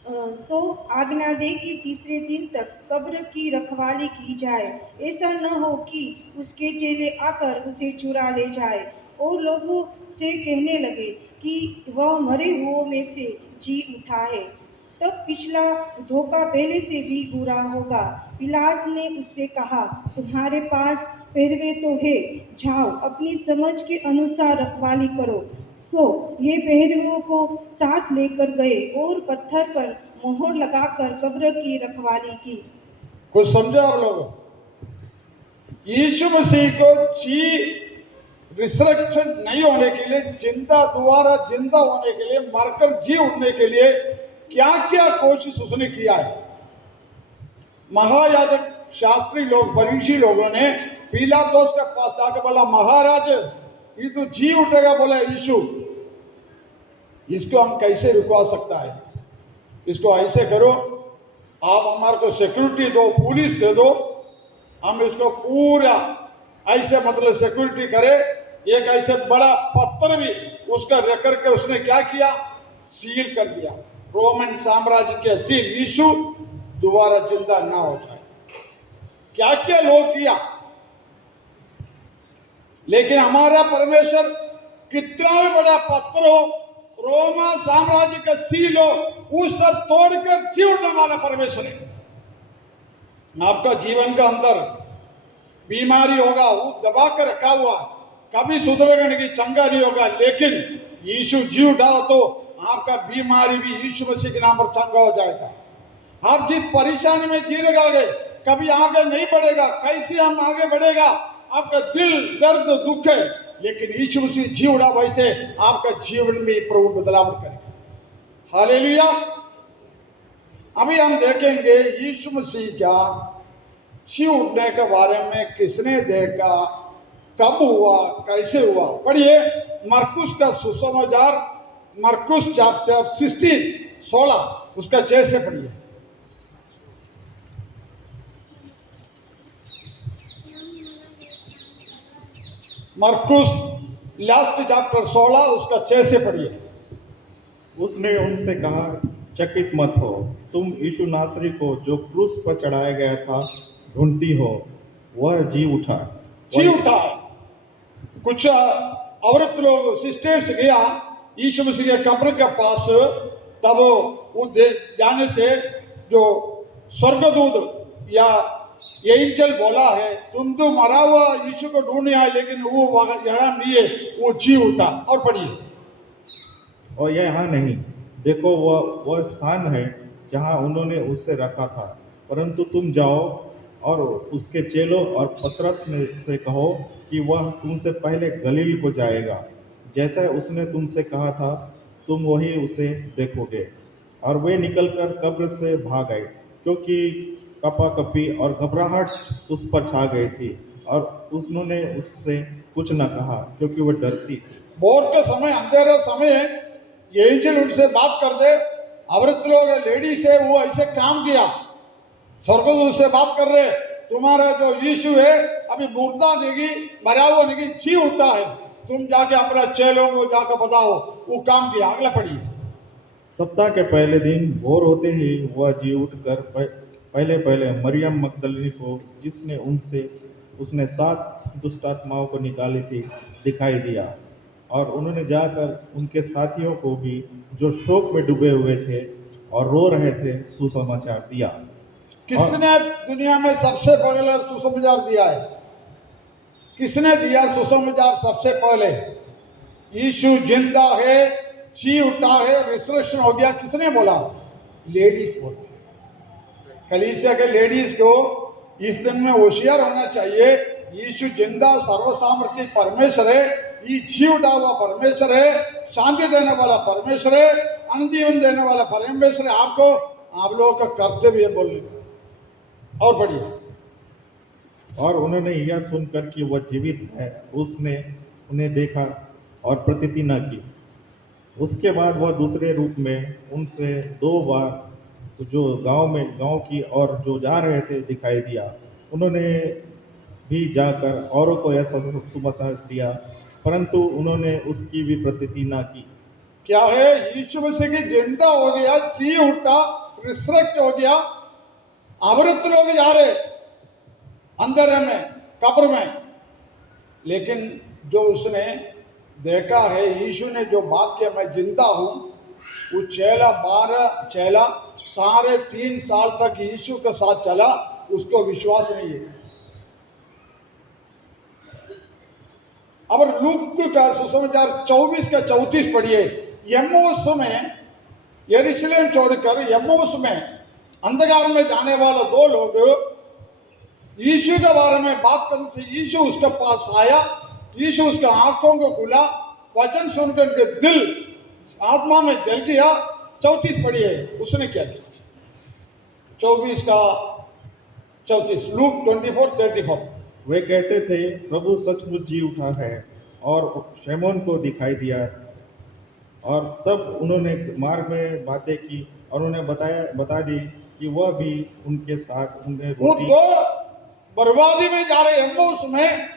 सो आज्ञा दे कि तीसरे दिन तक कब्र की रखवाली की जाए, ऐसा न हो कि उसके चेले आकर उसे चुरा ले जाए और लोगों से कहने लगे कि वह मरे हुओं में से जी उठा है। तब पिछला धोखा पहले से भी बुरा होगा। पिलात ने उससे कहा, तुम्हारे पास पहरवे तो है, जाओ अपनी समझ के अनुसार रखवाली करो। सो ये पहरवों को साथ लेकर गए और पत्थर पर मोहर लगाकर कब्र की रखवाली की। कुछ समझे आप लोग? यीशु मसीह को रिसरेक्शन नहीं होने के लिए, दोबारा जिंदा होने के लिए, मरकर जी उठने के लिए क्या क्या कोशिश उसने किया है। महायाजक, शास्त्री लोग, फरीसी लोगों ने पिलातुस के पास जाकर बोला, महाराज ये तो जी उठेगा, बोला यीशु, इसको हम कैसे रुकवा सकता है? इसको ऐसे करो, आप हमारे को सिक्योरिटी दो, पुलिस दे दो, हम इसको पूरा ऐसे मतलब सिक्योरिटी करे। एक ऐसे बड़ा पत्थर भी उसका रख करके उसने क्या किया, सील कर दिया, रोमन साम्राज्य के सील, यीशु दोबारा जिंदा ना हो जाए। क्या क्या लोग किया, लेकिन हमारा परमेश्वर कितना भी बड़ा पत्थर हो, रोमा साम्राज्य का सील हो, वो सब तोड़कर जीवने वाला परमेश्वर है। आपका जीवन का अंदर बीमारी होगा, वो दबा कर रखा हुआ, कभी सुधरेगा नहीं, चंगा नहीं होगा, लेकिन यीशु जी उठा तो आपका बीमारी भी यीशु मसीह के नाम पर चंगा हो जाएगा। आप जिस परेशानी में जी गए, कभी आगे नहीं बढ़ेगा, कैसे हम आगे बढ़ेगा, आपका दिल दर्द दुख है, लेकिन यीशु मसीह जी उड़ा, वैसे आपका जीवन में प्रभु बदलाव करेगा। हालेलुया। अभी हम देखेंगे यीशु मसीह का जी उठने के बारे में किसने देखा, कब हुआ, कैसे हुआ। पढ़िए मरकुस का सुसमाचार, मरकुस चैप्टर 16 उसका 6 से पढ़िए। मरकुस लास्ट चैप्टर 16 उसका 6 से पढ़िए। उसने उनसे कहा, चकित मत हो, तुम यीशु नासरी को जो क्रूस पर चढ़ाया गया था ढूंढती हो, वह जी उठा। जी उठा। कुछ औरत लोग सिस्टर्स गया यीशु मसीह के कब्र के पास, तब वो जाने से जो स्वर्गदूत या एंजल बोला है, तुम तो मरा हुआ यीशु को ढूंढने आए, लेकिन वो यहाँ नहीं है, वो जी उठा। और पढ़िए। और यह यहाँ नहीं, देखो वह स्थान है जहाँ उन्होंने उससे रखा था, परंतु तुम जाओ और उसके चेलों और पतरस से कहो कि वह तुमसे पहले गलील को जाएगा, जैसा उसने तुमसे कहा था, तुम वही उसे देखोगे। और वे निकलकर कब्र से भाग आए, क्योंकि कपाकपी और घबराहट उस पर छा गई थी, और उन्होंने उससे कुछ न कहा, क्योंकि वह डरती थी। भोर के समय, अंधेरे समय एंजल उनसे बात कर दे। औरत लोग, लेडीज है, वो ऐसे काम किया, स्वर्गदूत से बात कर रहे, तुम्हारा जो यीशु है अभी मुर्दा नहीं, मरा हुआ नहीं, जी उठा है, तुम जाके अपना चेलों को जाकर बताओ। वो काम किया। अगला पढ़िए। सप्ताह के पहले दिन भोर होते ही वह जी उठकर पहले मरियम मगदलिनी को, जिसने उसने 7 दुष्ट आत्माओं को निकाली थी, दिखाई दिया। और उन्होंने जाकर उनके साथियों को भी, जो शोक में डूबे हुए थे और रो रहे थे, सुसमाचार दिया। किसने दुनिया में सबसे पहले सुसमाचार दिया है? किसने दिया सुसमाचार सबसे पहले? यीशु जिंदा है, जी उठा है, रिजरेक्शन हो गया। किसने बोला? लेडीज बोला। कलीसिया के लेडीज को इस दिन में होशियार होना चाहिए। यीशु जिंदा सर्वसामर्थ्य परमेश्वर है, ये जी उठा हुआ परमेश्वर है, शांति देने वाला परमेश्वर है, अनजीवन देने वाला परमेश्वर है। आपको, आप लोगों का कर्तव्य बोलने का। और बढ़िए। और उन्होंने यह सुनकर कि वह जीवित है, उसने उन्हें देखा और प्रतीति न की। उसके बाद वह दूसरे रूप में उनसे 2 बार जो गांव की और जो जा रहे थे दिखाई दिया। उन्होंने भी जाकर औरों को ऐसा सुसमाचार दिया, परंतु उन्होंने उसकी भी प्रतीति न की। क्या है? यीशु मसीह की जिंदा हो गया, जी उठा, रिसरेक्ट हो गया। अवृत लोग जा रहे अंधेरे में, कब्र में, लेकिन जो उसने देखा है, यीशु ने जो बात किया, मैं जिंदा हूं, वो चेला 12 चेला साढ़े 3 साल तक यीशु के साथ चला, उसको विश्वास नहीं है। अब लूक का सुसमाचार 24 का 34 पढ़िए। यम्मौस में, यरूशलेम छोड़कर यम्मौस में अंधकार में जाने वाला 2 लोग यीशु के बारे में बात करते थे। यीशु उसके पास आया, यीशु उसके आंखों को खुला, वचन सुनकर उनके दिल आत्मा में जल गया। 34 पढ़िए, उसने क्या किया? 24 का 34, लूक 24:34। वे कहते थे, प्रभु सचमुच जी उठा है और शैमोन को दिखाई दिया है। और तब उन्होंने मार्ग में बातें की और उन्हें बता दी कि वह भी उनके साथ उन्हें वो रोटी। 2 बर्बादी में जा रहे एम्माउस में,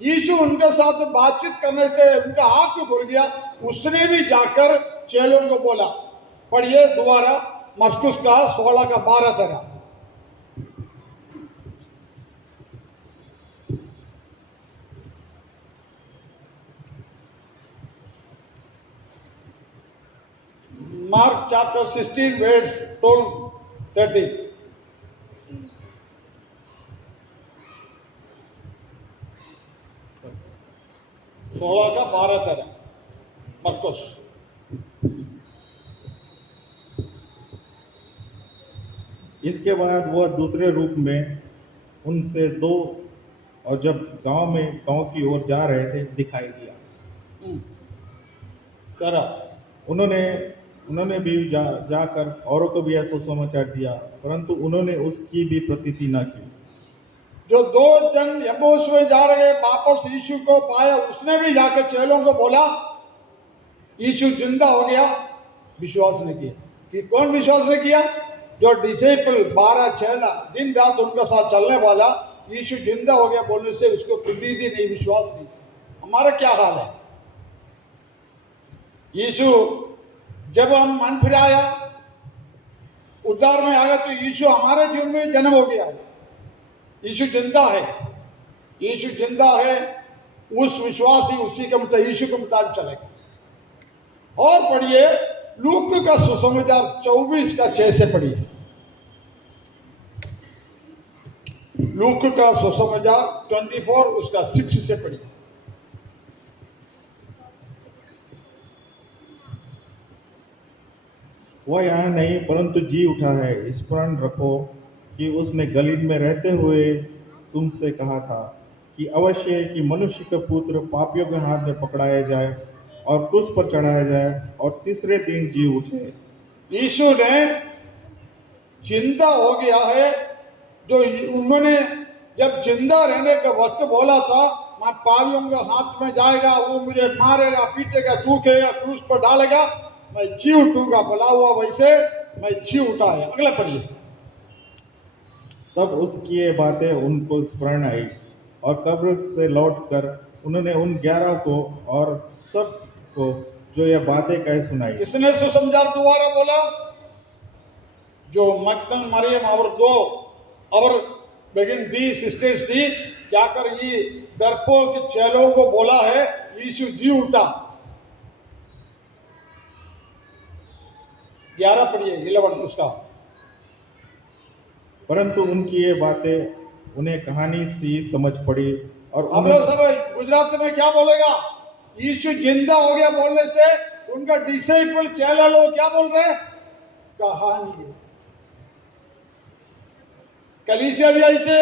यीशु उनके साथ बातचीत करने से उनका आंख खुल गया। उसने भी जाकर चेलों को बोला। पढ़िए दोबारा मरकुस का 16 का 12 तक। Mark chapter 16 verse 12-13। 16 का 12 तक मरकुस। इसके बाद वह दूसरे रूप में उनसे दो और जब गांव की ओर जा रहे थे दिखाई दिया। करा उन्होंने भी जाकर औरों को भी यह सुसमाचार दिया, परंतु उन्होंने उसकी भी प्रतीति न की। जो दो जन यम्बोस में जा रहे वापस यीशु को पाया, उसने भी जाकर चेलों को बोला यीशु जिंदा हो गया, विश्वास नहीं किया। कि कौन विश्वास नहीं किया? जो डिसेबल 12 चेला दिन रात उनके साथ चलने वाला, यीशु जिंदा हो गया बोलने से उसको प्रतीति नहीं, विश्वास नहीं। हमारा क्या हाल है? यीशु जब हम मन फिराया, उद्धार में आ गया, तो यीशु हमारे जीवन में जन्म हो गया। यीशु जिंदा है, यीशु जिंदा है, उस विश्वासी उसी के मुताबिक यीशु के मुताबिक चलेगा। और पढ़िए लूक का सुसमाचार 24 का 6 से पढ़िए। लूक का सुसमाचार 24 उसका 6 से पढ़िए। वह यहाँ नहीं परंतु जी उठा है। स्मरण रखो कि उसने गलील में रहते हुए तुमसे कहा था कि अवश्य कि मनुष्य का पुत्र पापियों के हाथ में पकड़ाया जाए और क्रूस पर चढ़ाया जाए और तीसरे दिन जी उठे। यीशु ने जिंदा हो गया है। जो उन्होंने जब जिंदा रहने का वक्त बोला था, मैं पापियों के हाथ में जाएगा, वो मुझे मारेगा, पीटेगा, थूकेगा, क्रूस पर डालेगा, मैं जी उठूंगा, बोला हुआ वैसे मैं जी उठा है। अगला पढ़िए। तब उसकी ये बातें उनको स्मरण आई और कब्र से लौटकर उन्होंने उन 11 को और सब को जो यह बातें कह सुनाई। किसने सुसमाचार दोबारा बोला? जो मगदल मरियम और 2 और बेगिन दी सिस्टर्स थी, जाकर ये डरपोक चेलों को बोला है यीशु जी उठा। 11 पढ़िए 11 उसका। परंतु उनकी ये बातें उन्हें कहानी सी समझ पड़ी और हम लोग सब गुजरात में क्या बोलेगा? यीशु जिंदा हो गया बोलने से उनका डिसाइपल चेला लोग क्या बोल रहे हैं? कहानी है। कलीसिया भी ऐसे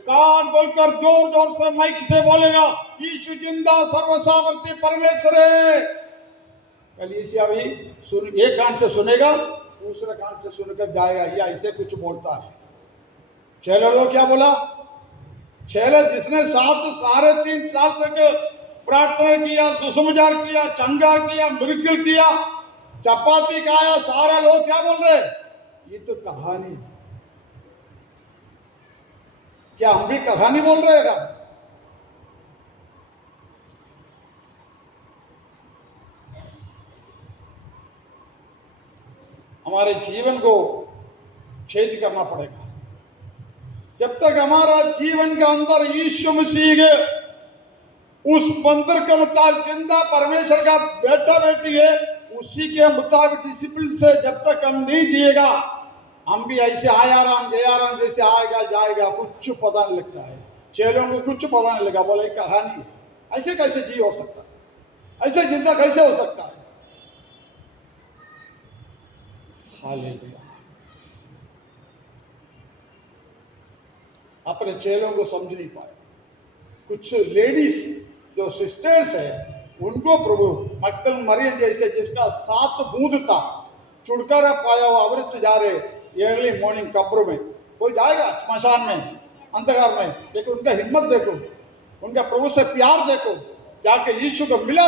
कान बोलकर जोर जोर से माइक से बोलेगा यीशु जिंदा सर्वसामर्थ्य परमेश्वर है। कलीसिया भी सुन, एक कान से सुनेगा, दूसरे कान से सुनकर जाएगा, या ऐसे कुछ बोलता है। चेला लोग क्या बोला? चेला जिसने 3.5 साल तक प्रार्थना किया, सुसमाचार किया, चंगा किया, मिरेकल किया, चपाती खाया, सारा लोग क्या बोल रहे? ये तो कहानी। क्या हम भी कहानी बोल रहे हैं? हमारे जीवन को चेंज करना पड़ेगा। जब तक हमारा जीवन के अंदर यीशु मसीह के उस मंदिर के मुताबिक जिंदा परमेश्वर का बेटा बेटी है, उसी के मुताबिक डिसिप्लिन से जब तक हम नहीं जिएगा, हम भी ऐसे आया राम गया राम जैसे आएगा जाएगा, कुछ पता नहीं लगता है। चेलों को कुछ पता नहीं लगा, बोले कहानी है, ऐसे कैसे जी हो सकता है, ऐसे जिंदा कैसे हो सकता है। हालेलुया। अपने चेलों को समझ नहीं पाए। कुछ लेडीज जो सिस्टर्स है, उनको प्रभु मगदल मरियम जैसे जिसका 7 बूंद था, छुटकारा पाया हुआ अमृत जा रहे अर्ली मॉर्निंग कब्र में, कोई जाएगा स्मशान में, अंधकार में, देखो उनका हिम्मत देखो, उनका प्रभु से प्यार देखो। जाके यीशु को मिला,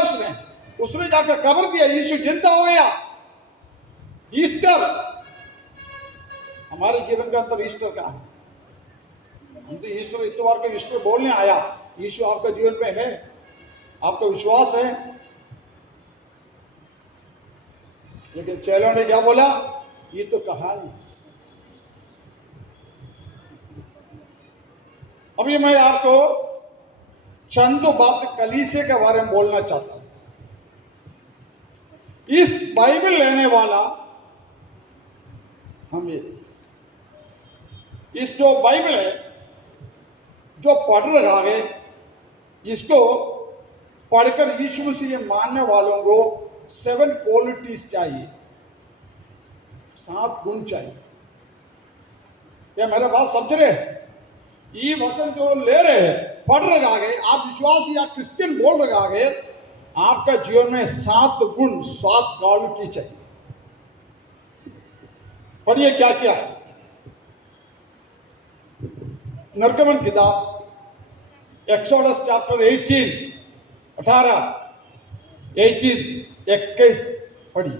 उसने जाकर कब्र दिया, यीशु जिंदा हो गया। ईस्टर हमारे जीवन का अंदर ईस्टर का है। हम तो ईस्टर इतवार को ईस्टर बोलने आया। यीशु आपका जीवन में है, आपका विश्वास है। लेकिन चेलों ने क्या बोला? ये तो कहानी। अभी मैं आपको चंद बात कलीसिया के बारे में बोलना चाहता हूं। इस बाइबल लेने वाला हम ये, इस जो बाइबल है जो पढ़ रहा है, इसको पढ़कर यीशु मसीह मानने वालों को 7 क्वालिटीज चाहिए, 7 गुण चाहिए। ये मेरे बात समझ रहे हैं? ये वचन जो ले रहे हैं, पढ़ रहे आगे, आप विश्वास या क्रिश्चियन बोल रहे आगे, आपका जीवन में 7 गुण 7 क्वालिटी चाहिए। पढ़िए क्या क्या है। निर्गमन किताब एक्सोडस चैप्टर 18 21 पढ़िए।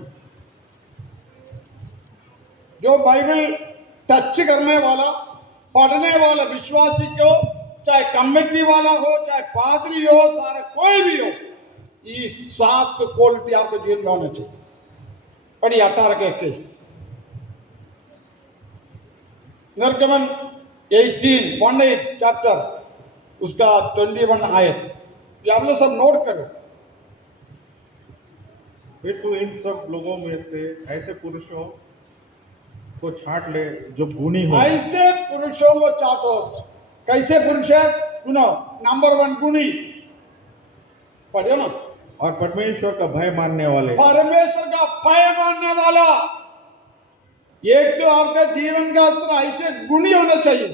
जो बाइबल टच करने वाला, पढ़ने वाला विश्वासी को, चाहे कमेटी वाला हो, चाहे पादरी हो, सारा कोई भी हो, ये 7 क्वालिटी आपके जीवन में होना चाहिए। पढ़िए 18 के 21। निर्गमन 18 चैप्टर उसका 21 आयत, ये आप लोग सब नोट करो। फिर तू इन सब लोगों में से ऐसे पुरुषों को छांट ले जो गुणी हो। ऐसे पुरुषों को चाटो। कैसे पुरुष है? सुनो, नंबर 1 गुणी, पढ़ियो ना। और परमेश्वर का भय मानने वाले। परमेश्वर का भय मानने वाला। एक तो आपका जीवन का अंदर ऐसे गुणी होना चाहिए,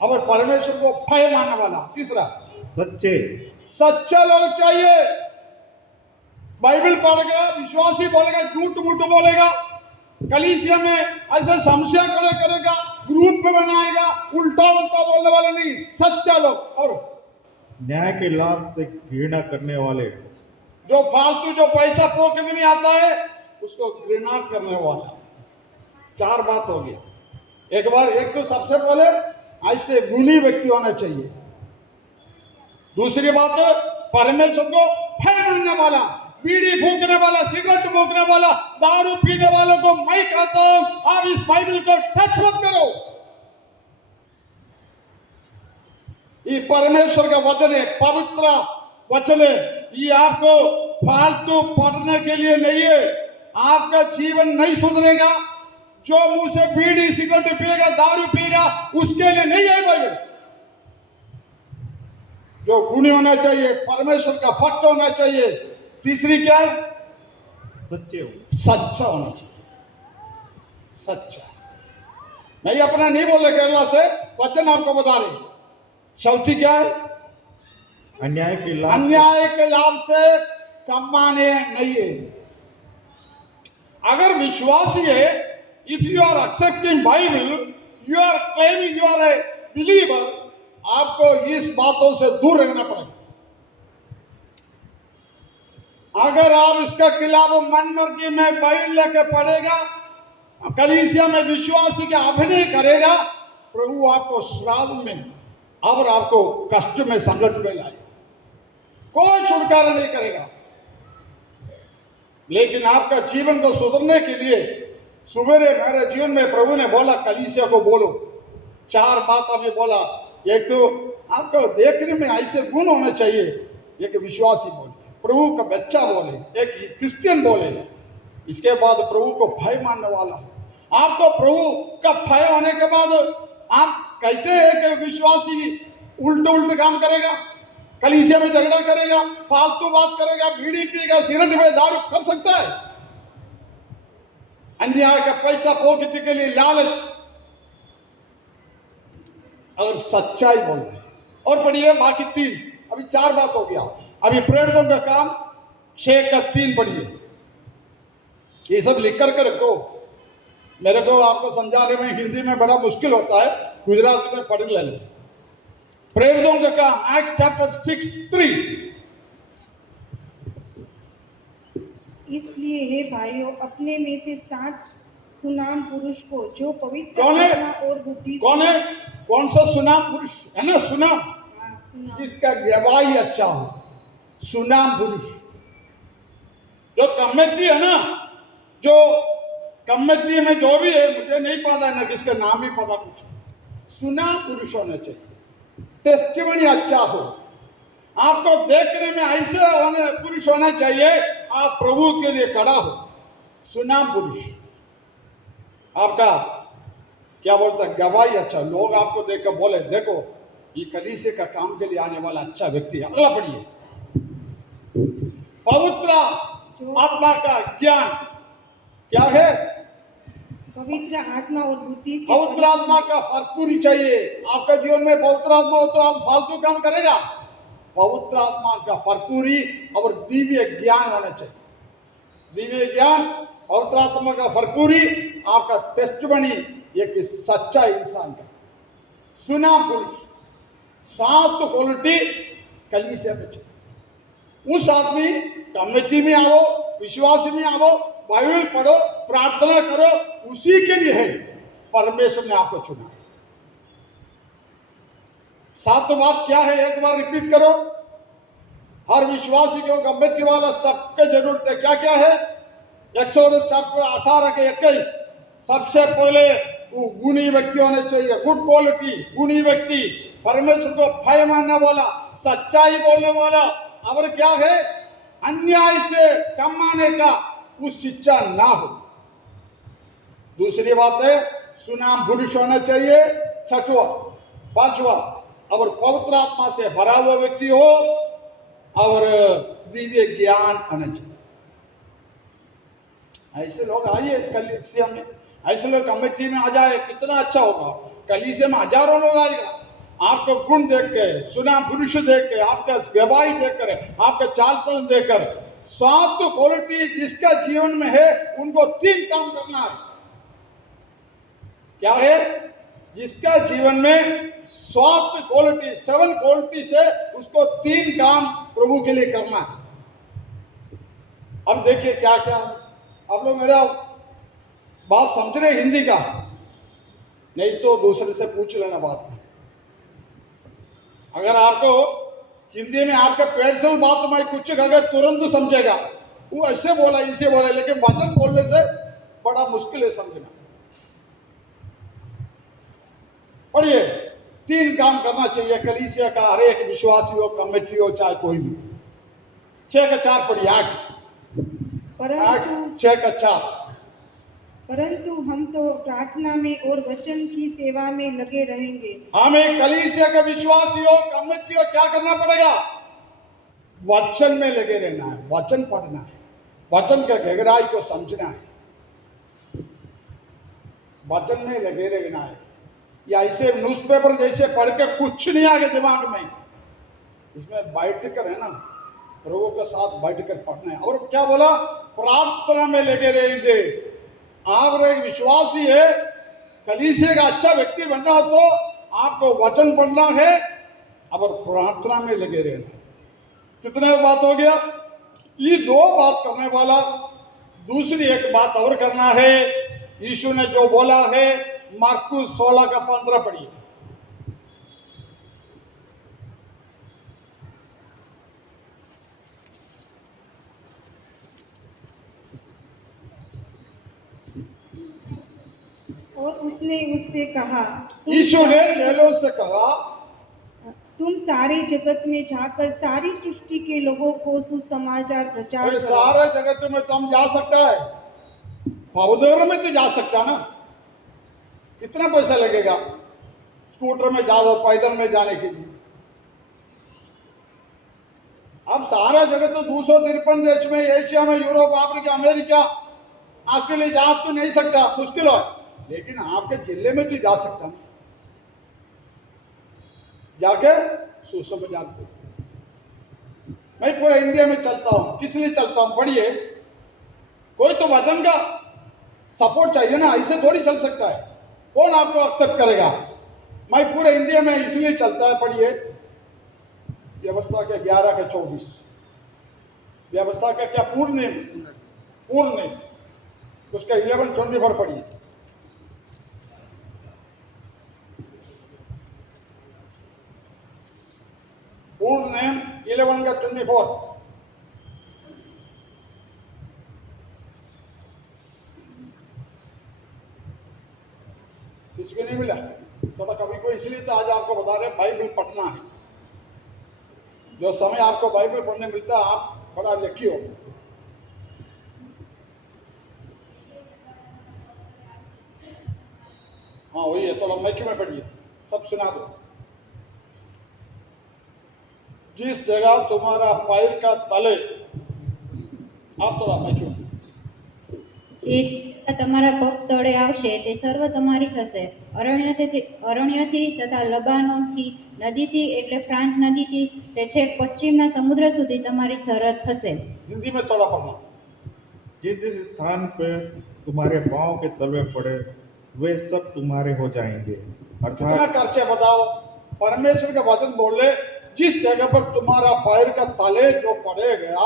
और परमेश्वर को भय मानने वाला। तीसरा, सच्चे। सच्चा लोग चाहिए। बाइबल पढ़ेगा, विश्वासी बोलेगा, झूठ मूठ बोलेगा, कलीसिया में ऐसे संशय खड़ा करेगा, ग्रुप में बनाएगा, उल्टा उल्टा बोलने वाला नहीं, सच्चा लोग। और न्याय के लाभ से घृणा करने वाले। जो फालतू जो पैसा पॉकेट में आता है उसको घृणा करने वाला। 4 बात हो गया। एक तो सबसे पहले ऐसे गुणी व्यक्ति होना चाहिए। दूसरी बात है परमेश्वर को भय मानने वाला। बीड़ी फूकने वाला, सिगरेट फूकने वाला, दारू पीने वालों को मैं कहता हूं, आप इस बाइबल को टच मत करो। ये परमेश्वर का वचन है, पवित्र वचन है। ये आपको फालतू पढ़ने के लिए नहीं है। आपका जीवन नहीं सुधरेगा। जो मुंह से बीड़ी सिगरेट पिएगा, दारू पिएगा, उसके लिए नहीं है बाइबल। जो गुणी होना चाहिए, परमेश्वर का भक्त होना चाहिए। तीसरी क्या है? सच्चे हो। सच्चा होना चाहिए। सच्चा। नहीं, अपना नहीं बोल रहे केरला से, वचन आपको बता रहे। चौथी क्या है? अन्याय के लाभ। अन्याय के लाभ से कमाने नहीं है। अगर विश्वासी है, if you are accepting Bible, you are claiming you are a believer, आपको इस बातों से दूर रहना पड़ेगा। अगर आप इसका खिलाफ मन मर्जी में बाइबल लेके पढ़ेगा, कलीसिया में विश्वासी का अभिनय करेगा, प्रभु आपको श्राप में और आपको कष्ट में, संकट में लाएगा। कोई छुटकारा नहीं करेगा। लेकिन आपका जीवन को सुधरने के लिए सुबेरे मेरे जीवन में प्रभु ने बोला, कलीसिया को बोलो। 4 बात अभी बोला। एक तो आपको देखने में ऐसे गुण होने चाहिए। एक विश्वासी बोले, प्रभु का बच्चा बोले, एक क्रिश्चियन बोले। इसके बाद प्रभु को भय मानने वाला। आपको प्रभु का भय होने के बाद आप कैसे एक विश्वासी उल्टे काम करेगा, कलीसिया में झगड़ा करेगा, फालतू बात करेगा, बीड़ी पिएगा, सिगरेट में दारू कर सकता है? अन्याय का पैसा पॉकेट के लिए लालच। अगर सच्चाई बोल रहे और पढ़िए बाकी 3, अभी 4 बात हो गया। अभी प्रेरितों का काम 6 का 3 पढ़िए। ये सब लिख कर के रखो। मेरे को आपको समझाने में हिंदी में बड़ा मुश्किल होता है, गुजराती में पढ़ लेना। प्रेरितों का काम एक्ट्स चैप्टर 6:3। इसलिए हे भाइयों, अपने में से 7 सुनाम पुरुष को, जो पवित्र कौन है? आत्मा और बुद्धि कौन है? कौन सा सुनाम पुरुष है ना? सुनाम, सुनाम जिसका गवाही अच्छा हो। सुनाम पुरुष। जो कमेटी है ना, जो कमेटी में जो भी है, मुझे नहीं पता है ना, किसका नाम भी पता कुछ। सुनाम पुरुष होना चाहिए। टेस्टिमनी अच्छा हो। आपको देखने में ऐसे होने पुरुष होना चाहिए, आप प्रभु के लिए खड़ा हो। सुनाम पुरुष। आपका क्या बोलता है? गवाही अच्छा। लोग आपको देखकर बोले, देखो ये कलीसिया का काम के लिए आने वाला अच्छा व्यक्ति है। अगला पढ़िए। पवित्र आत्मा का ज्ञान क्या है? पवित्र आत्मा और बुद्धि से पवित्र आत्मा का भरपूरी चाहिए। आपका जीवन में पवित्र आत्मा हो तो आप फालतू काम करेगा। पवित्र आत्मा का भरपूरी और दिव्य ज्ञान होना चाहिए। दिव्य ज्ञान, पवित्र आत्मा का भरपूरी, आपका टेस्टमनी एक सच्चा इंसान का सुना पुरुष, 7 क्वालिटी कलीसिया में चाहिए। उस आदमी कमेटी में आओ, विश्वास में आओ, बाइबल पढ़ो, प्रार्थना करो, उसी के लिए है परमेश्वर ने आपको चुना। 7 बात क्या है, एक बार रिपीट करो। हर विश्वासी को कमेटी वाला सबके जरूरत है। क्या क्या है? एक्सोडस चैप्टर 18 के 21। सबसे पहले वो गुणी व्यक्ति होने चाहिए, गुड क्वालिटी, गुणी व्यक्ति, परमेश्वर को भय मानने वाला, सच्चाई बोलने वाला, और क्या है, अन्याय से कमाने का उस शिक्षा ना हो। दूसरी बात है, सुनाम पुरुष होना चाहिए। 6वां, 5वां, और पवित्र आत्मा से भरा हुआ व्यक्ति हो और दिव्य ज्ञान होना चाहिए। ऐसे लोग आइए कलीसिया में, ऐसे लोग कमेटी में आ जाए, कितना अच्छा होगा। कलीसिया में हजारों लोग आएगा, आपको गुण देख के, सुना पुरुष देख के, आपका गवाही देखकर, आपका चाल चलन देखकर, 7 क्वालिटी जिसका जीवन में है उनको 3 काम करना है। क्या है? जिसका जीवन में 7 क्वालिटी, 7 क्वालिटी से उसको 3 काम प्रभु के लिए करना है। अब देखिए क्या क्या है। आप लोग मेरा बात समझ रहे हिंदी का? नहीं तो दूसरे से पूछ लेना बात में। अगर आपको हिंदी में आपके पेट से बात मैं कुछ अगर तुरंत समझेगा, वो ऐसे बोला इसे बोला, लेकिन वचन बोलने से बड़ा मुश्किल है समझना। पढ़िए, 3 काम करना चाहिए कलीसिया का हर एक विश्वासी हो, कमेटी हो, चाहे कोई भी। 6 का 4 पढ़िए। एक्ट्स 6 का 4। परंतु हम तो प्रार्थना में और वचन की सेवा में लगे रहेंगे। हमें कलीसिया का विश्वासी हो, कमेटी हो, क्या करना पड़ेगा? वचन में लगे रहना है, वचन पढ़ना है, वचन के गहराई को समझना है, वचन में लगे रहना है। या ऐसे न्यूज़पेपर जैसे पढ़ के कुछ नहीं आगे दिमाग में, इसमें बैठ कर है ना, प्रभु के साथ बैठ कर पढ़ना है। और क्या बोला? प्रार्थना में लगे रहेंगे। आप एक विश्वासी है, कलीसिया का अच्छा व्यक्ति बनना हो तो आपको वचन पढ़ना है और प्रार्थना में लगे रहना है। कितने बात हो गया? ये 2 बात करने वाला। दूसरी एक बात और करना है, यीशु ने जो बोला है, मार्कुस 16 का 15 पढ़िए। और उसने उससे कहा, यीशु ने चेलों से कहा, तुम सारे जगत में जाकर सारी सृष्टि के लोगों को सुसमाचार प्रचार अरे करो। सारे जगत में तो हम जा सकता है, पौधर में तो जा सकता ना। कितना पैसा लगेगा स्कूटर में जाओ, पैदल में जाने के लिए? अब सारा जगत तो 253 देश में, एशिया में, यूरोप, अफ्रीका, अमेरिका, ऑस्ट्रेलिया जा तो नहीं सकता, मुश्किल है। लेकिन आपके जिले में तो जा सकता ना, जाके सुसमाचार दो। मैं पूरे इंडिया में चलता हूं, किस लिए चलता हूं? पढ़िए, कोई तो वचन का सपोर्ट चाहिए ना, ऐसे थोड़ी चल सकता है। कौन आपको एक्सेप्ट करेगा? मैं पूरे इंडिया में इसलिए चलता है। पढ़िए, व्यवस्था के 11 के 24। व्यवस्था का क्या पूर्ण नेम? पूर्ण नेम, उसका 11:24 पढ़िए। पूर्ण नेम 11 का 24। किसको नहीं मिला? तो कभी कोई, इसलिए तो आज आपको बता रहे बाइबल पढ़ना है। जो समय आपको बाइबल पढ़ने मिलता है, आप बड़ा लकी हो। हाँ वही है, तो मैक में पढ़िए, सब सुना दो। जिस जगह तुम्हारा पैर का तले, आप थोड़ा मैक में જે તમારા પગ તળે આવશે તે સર્વ તમારી થશે. અરણ્યથી તથા લબાનોનથી નદીથી એટલે ફ્રાન્સ નદીથી તે છેક પશ્ચિમના સમુદ્ર સુધી તમારી સરહદ થશે. हिंदी में थोड़ा पढ़ना। जिस जिस स्थान पे तुम्हारे पांव के तलवे पड़े वे सब तुम्हारे हो जाएंगे। कितना अर्थात खर्चे बताओ। परमेश्वर का वचन बोले जिस जगह पर तुम्हारा पैर का तले जो पड़े गया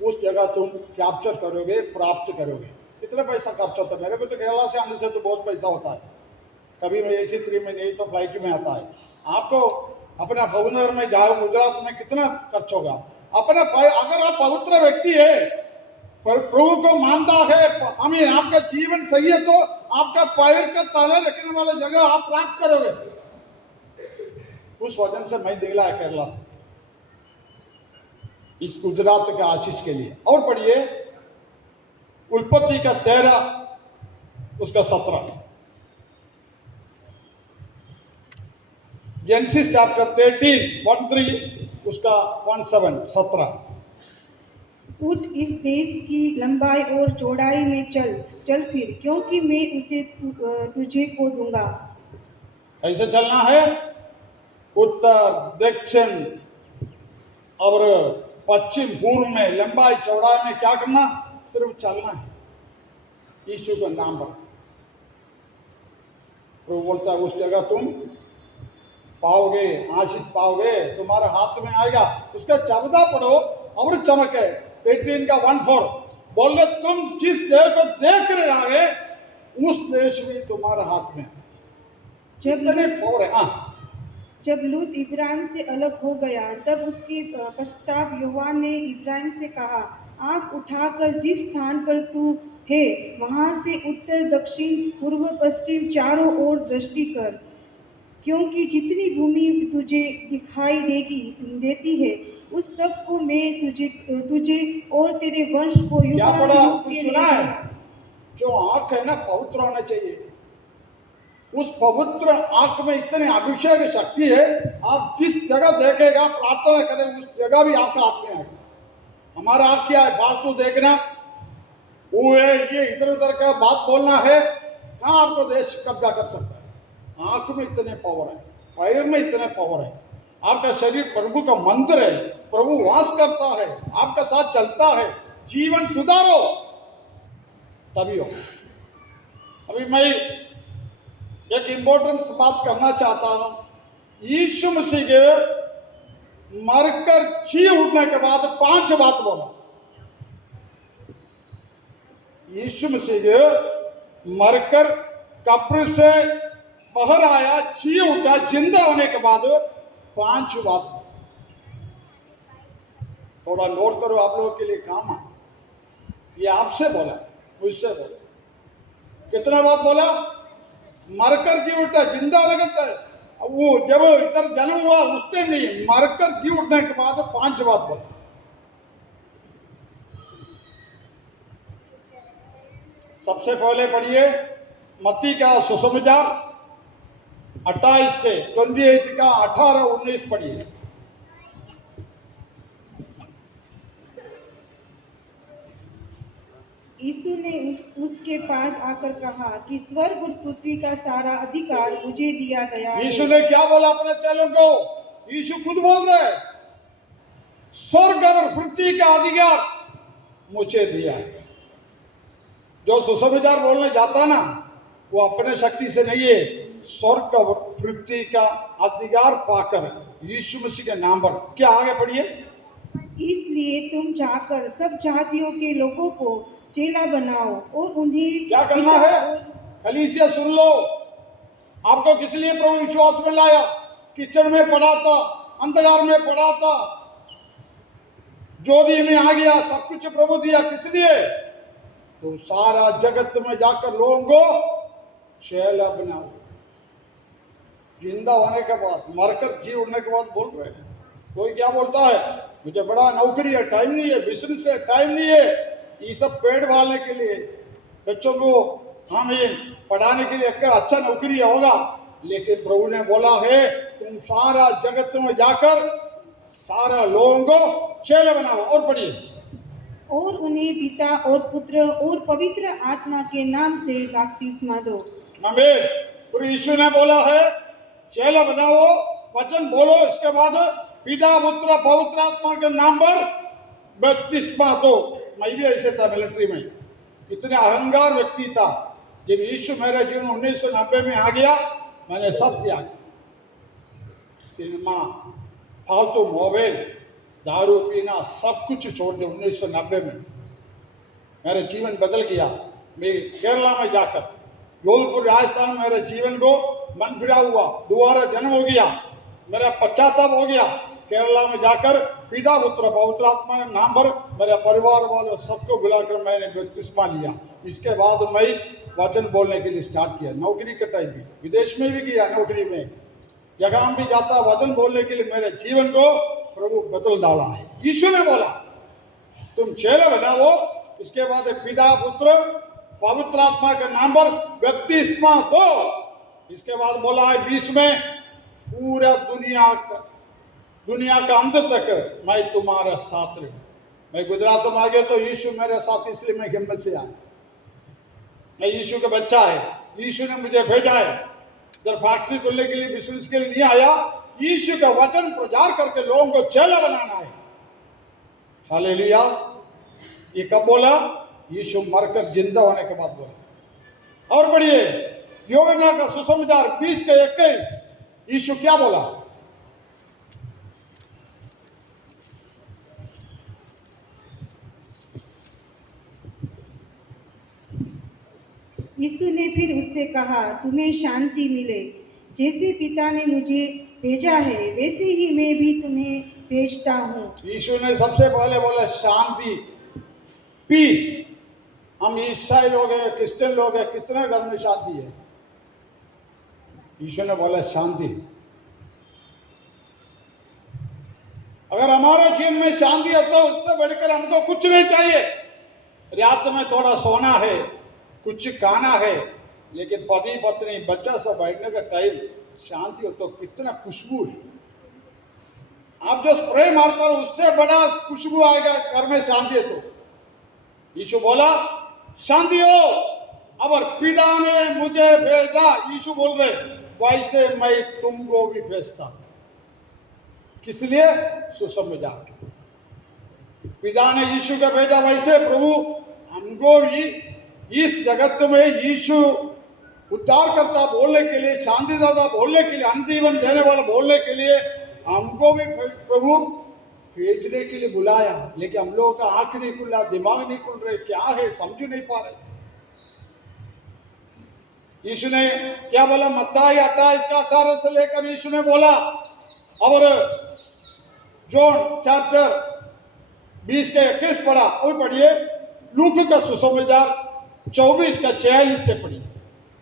उस जगह तुम कैप्चर करोगे, प्राप्त करोगे। कितना पैसा खर्च होता है? मेरे को तो केरला से आने से तो बहुत पैसा होता है। कभी मैं AC 3 में नहीं तो फ्लाइट में आता है। आपको अपना भावनगर में जाओ, गुजरात में कितना खर्च होगा? अपना अगर आप पवित्र व्यक्ति है, पर प्रभु को मानता है, हमें आपका जीवन सही है, तो आपका पैर का तले रखने वाला जगह आप प्राप्त करोगे। उस वजन से मैं दिला है केरला से इस गुजरात के आशीष के लिए। और पढ़िए उत्पत्ति का 13 उसका 17, जेनेसिस चैप्टर 13 1:3 उसका 1:7 17। उठ इस देश की लंबाई और चौड़ाई में चल फिर, क्योंकि मैं उसे तुझे को दूंगा। कैसे चलना है? उत्तर, दक्षिण और पश्चिम पूर्व में लंबाई चौड़ाई में क्या करना? सिर्फ चलना है यीशु के नाम पर। प्रभु बोलता है उस जगह तुम पाओगे, आशीष पाओगे, तुम्हारे हाथ में आएगा। उसका 14 पढ़ो और चमके 18 का 1:4 बोले तुम जिस देश को देख रहे आगे उस देश भी तुम्हारे हाथ में। जब पावर है। हाँ, जब लूत इब्राहिम से अलग हो गया तब उसके पश्चात यहोवा ने इब्राहिम से कहा, आँख उठाकर जिस स्थान पर तू है वहाँ से उत्तर, दक्षिण, पूर्व, पश्चिम चारों ओर दृष्टि कर, क्योंकि जितनी भूमि तुझे दिखाई देती है उस सब को मैं तुझे और तेरे वंश को क्या पढ़ा? युगानुयुग के लिए सुना है? दूंगा। जो आंख है ना पवित्र होना चाहिए। उस पवित्र आंख में इतने अभिषेक शक्ति है, आप जिस जगह देखेगा प्रार्थना करें उस जगह भी आपका हाथ में आएगा। हमारा आंख क्या है? फालतू देखना, वो है ये इधर उधर का बात बोलना है, कहाँ आपको देश कब्जा कर सकता है? आंख में इतने पावर है, पैर में इतने पावर है। आपका शरीर प्रभु का मंदिर है, प्रभु वास करता है, आपका साथ चलता है। जीवन सुधारो तभी हो। अभी मैं एक इंपॉर्टेंट बात करना चाहता हूं। यीशु मसीह के मरकर जी उठने के बाद 5 बात बोला। यीशु मसीह के मरकर कब्र से बाहर आया, जी उठा, जिंदा होने के बाद 5 बात। थोड़ा नोट करो, आप लोगों के लिए काम है। ये आपसे बोला, मुझसे बोला। कितना बात बोला? मरकर जी उठा, जिंदा होने का वो जब इधर जन्म हुआ उस टाइम नहीं, मरकर जी उठने के बाद 5 बात बोला। सबसे पहले पढ़िए मत्ती का सुसमाचार 28 से 28 का 18-19 पढ़िए। यीशु ने उसके पास आकर कहा कि स्वर्ग और पृथ्वी का सारा अधिकार मुझे दिया गया है। यीशु ने क्या बोला अपने चेलों को? यीशु खुद बोल रहे हैं, स्वर्ग और पृथ्वी का अधिकार मुझे दिया है। जो सुसमाचार बोलने जाता है ना, वो अपने शक्ति से नहीं है, स्वर्ग और पृथ्वी का अधिकार पाकर यीशु मसीह के नाम पर। क्या आगे पढ़िए। इसलिए तुम जाकर सब जातियों के लोगों को चेला बनाओ और उन्हें क्या करना है? कलीसिया सुन लो, आपको किस लिए प्रभु विश्वास में लाया? कीचड़ में पड़ा था, अंधकार में पड़ा था, ज्योति में आ गया, सब कुछ प्रभु दिया। किस लिए? तो सारा जगत में जाकर लोगों को चेला बनाओ। जिंदा होने के बाद, मरकर जी उठने के बाद बोल रहे हैं। कोई क्या बोलता है? मुझे बड़ा नौकरी है, टाइम नहीं है, बिजनेस है, टाइम नहीं है, ये सब पेड़ पालने के लिए, बच्चों को हमें पढ़ाने के लिए एक अच्छा नौकरी होगा। लेकिन प्रभु ने बोला है तुम सारा जगत में जाकर सारा लोगों को चेले बनाओ। और पढ़िए और उन्हें पिता और पुत्र और पवित्र आत्मा के नाम से बपतिस्मा दो। आमीन। और यीशु ने बोला है चेला बनाओ, वचन बोलो, इसके बाद पिता पुत्र पवित्र आत्मा के नाम पर बपतिस्मा दो। मैं भी ऐसे था मिलिट्री में, इतने अहंकार व्यक्ति था। जब यीशु मेरे जीवन 1990 में आ गया, मैंने सब त्याग, सिनेमा, फालतू मोबाइल, दारू पीना, सब कुछ छोड़ दिया। 1990 में मेरा जीवन बदल गया। मैं केरला में जाकर जोधपुर राजस्थान में मेरे जीवन को मन फिरा हुआ, दोबारा जन्म हो गया, मेरा पश्चाताप हो गया। केरला में जाकर पिता पुत्र पवित्र आत्मा के नाम पर मेरे परिवार वालों सबको बुलाकर मैंने बपतिस्मा लिया। इसके बाद मैं वचन बोलने के लिए स्टार्ट किया। नौकरी के टाइम भी, विदेश में भी किया, नौकरी में जगह भी जाता वचन बोलने के लिए मेरे जीवन को प्रभु बदल डाला है। यीशु ने बोला तुम चेले बनाओ, इसके बाद पिता पुत्र पवित्र आत्मा के नाम पर बपतिस्मा दो। इसके बाद बोला है 20 में पूरा दुनिया का अंत तक मैं तुम्हारे साथ रहूं। मैं गुजरात में आ गया तो यीशु मेरे साथ, इसलिए मैं हिम्मत से आया। मैं यीशु का बच्चा है, यीशु ने मुझे भेजा है। जब फैक्ट्री खोलने के लिए, बिजनेस के लिए नहीं आया, यीशु का वचन प्रचार करके लोगों को चेला बनाना है। हालेलुया। ये कब बोला? यीशु मरकर जिंदा होने के बाद बोला। और पढ़िए यूहन्ना का सुसमाचार 20 के 21, यीशु क्या बोला? यीशु ने फिर उससे कहा तुम्हें शांति मिले। जैसे पिता ने मुझे भेजा है वैसे ही मैं भी तुम्हें भेजता हूँ। यीशु ने सबसे पहले बोला शांति, पीस। हम ईसाई लोग हैं, क्रिश्चियन लोग हैं, कितने घर में शांति है? यीशु ने बोला शांति। अगर हमारे जीवन में शांति है तो उससे बढ़कर हमको कुछ नहीं चाहिए। रात में थोड़ा सोना है, कुछ खाना है, लेकिन पति पत्नी बच्चा सब बैठने का टाइम शांति हो तो कितना खुशबू है। आप जो स्प्रे मारते हो उससे बड़ा खुशबू आएगा घर में शांति है तो। यीशु बोला शांति हो। अब पिता ने मुझे भेजा, यीशु बोल रहे, वैसे मैं तुमको भी भेजता। किस लिए? सुसमाचार। पिता ने यीशु को भेजा, वैसे प्रभु हमको भी इस जगत में यीशु उद्धार करता बोलने के लिए, शांतिदाता बोलने के लिए, अनंत जीवन देने वाला बोलने के लिए हमको भी प्रभु भेजने के लिए बुलाया। लेकिन हम लोगों का आंख नहीं खुला, दिमाग नहीं खुल रहे, क्या है समझ नहीं पा रहे। यीशु ने क्या बोला? मत्ती 28 का 18 से लेकर यीशु ने बोला। और जॉन चैप्टर 20 के 21 पढ़ा, वो पढ़िए। लूक का सुसमाचार 24 का 46 से पढ़िए।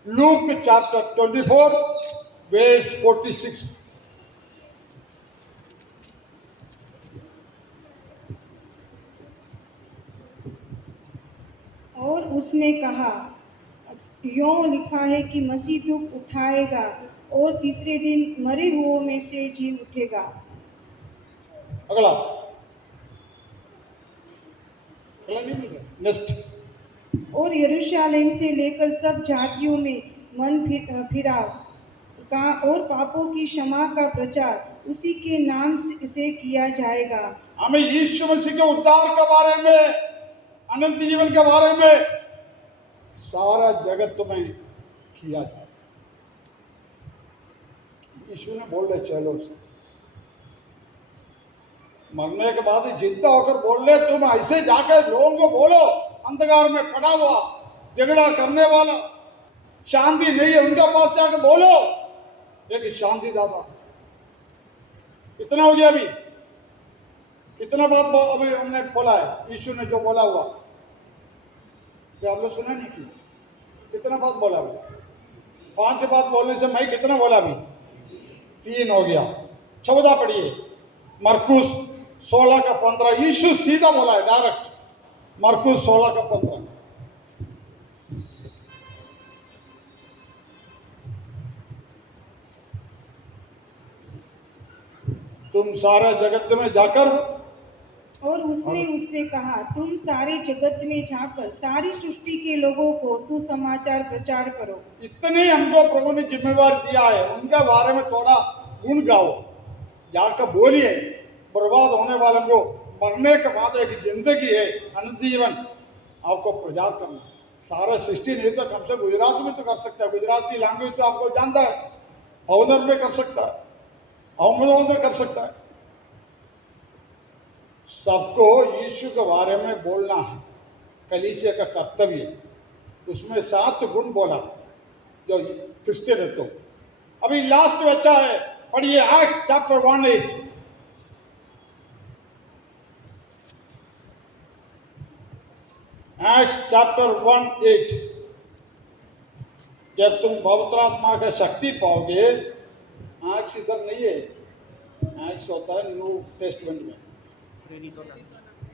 Luke chapter 24 verse 46। और उसने कहा यों लिखा है कि मसीह दुख उठाएगा और तीसरे दिन मरे हुओं में से जी उठेगा। अगला नेक्स्ट। और यरूशलेम से लेकर सब जातियों में मन फिराव का और पापों की क्षमा का प्रचार उसी के नाम से किया जाएगा। हमें यीशु मसीह के उद्धार के बारे में, अनंत जीवन के बारे में सारा जगत में किया जाए। यीशु ने बोल रहे चलो से मरने के बाद जिंदा होकर बोल रहे, तुम ऐसे जाकर लोगों को बोलो अंधकार में पड़ा हुआ झगड़ा करने वाला शांति नहीं है, उनके पास जाकर बोलो एक शांति दाता। कितना हो गया अभी? कितना बात अभी हमने बोला है? यीशु ने जो बोला हुआ क्या आप लोग सुना नहीं की? कितना बात बोला हुआ? 5 बात बोलने से मैं कितना बोला अभी? 3 हो गया। 14 पढ़िए, मरकुस 16 का 15। यीशु सीधा बोला है डायरेक्ट, मरकुस 16 का 15। तुम सारे जगत में जाकर और उसने उससे कहा, तुम सारे जगत में जाकर सारी सृष्टि के लोगों को सुसमाचार प्रचार करो। इतनी हमको प्रभु ने जिम्मेवार दिया है, उनके बारे में थोड़ा गुण गाओ, जाकर बोलिए। बर्बाद होने वालों को मरने के बाद एक जिंदगी है, अनंत जीवन, आपको प्रचार करना। सारा सृष्टि नहीं तो कम से गुजरात में तो कर सकता है, गुजराती लैंग्वेज तो आपको जानता है, अवनर में कर सकता है, अवमरोल में कर सकता है। सबको यीशु के बारे में बोलना है, कलीसिया का कर्तव्य। उसमें 7 गुण बोला जो क्रिश्चियन है। तो अभी लास्ट बच्चा है, पढ़िए एक्ट्स चैप्टर 1:8। Acts chapter 1:8। जब तुम पवित्र आत्मा का शक्ति पाओगे, एक्ट्स इधर नहीं है, एक्ट्स होता है न्यू टेस्टमेंट में,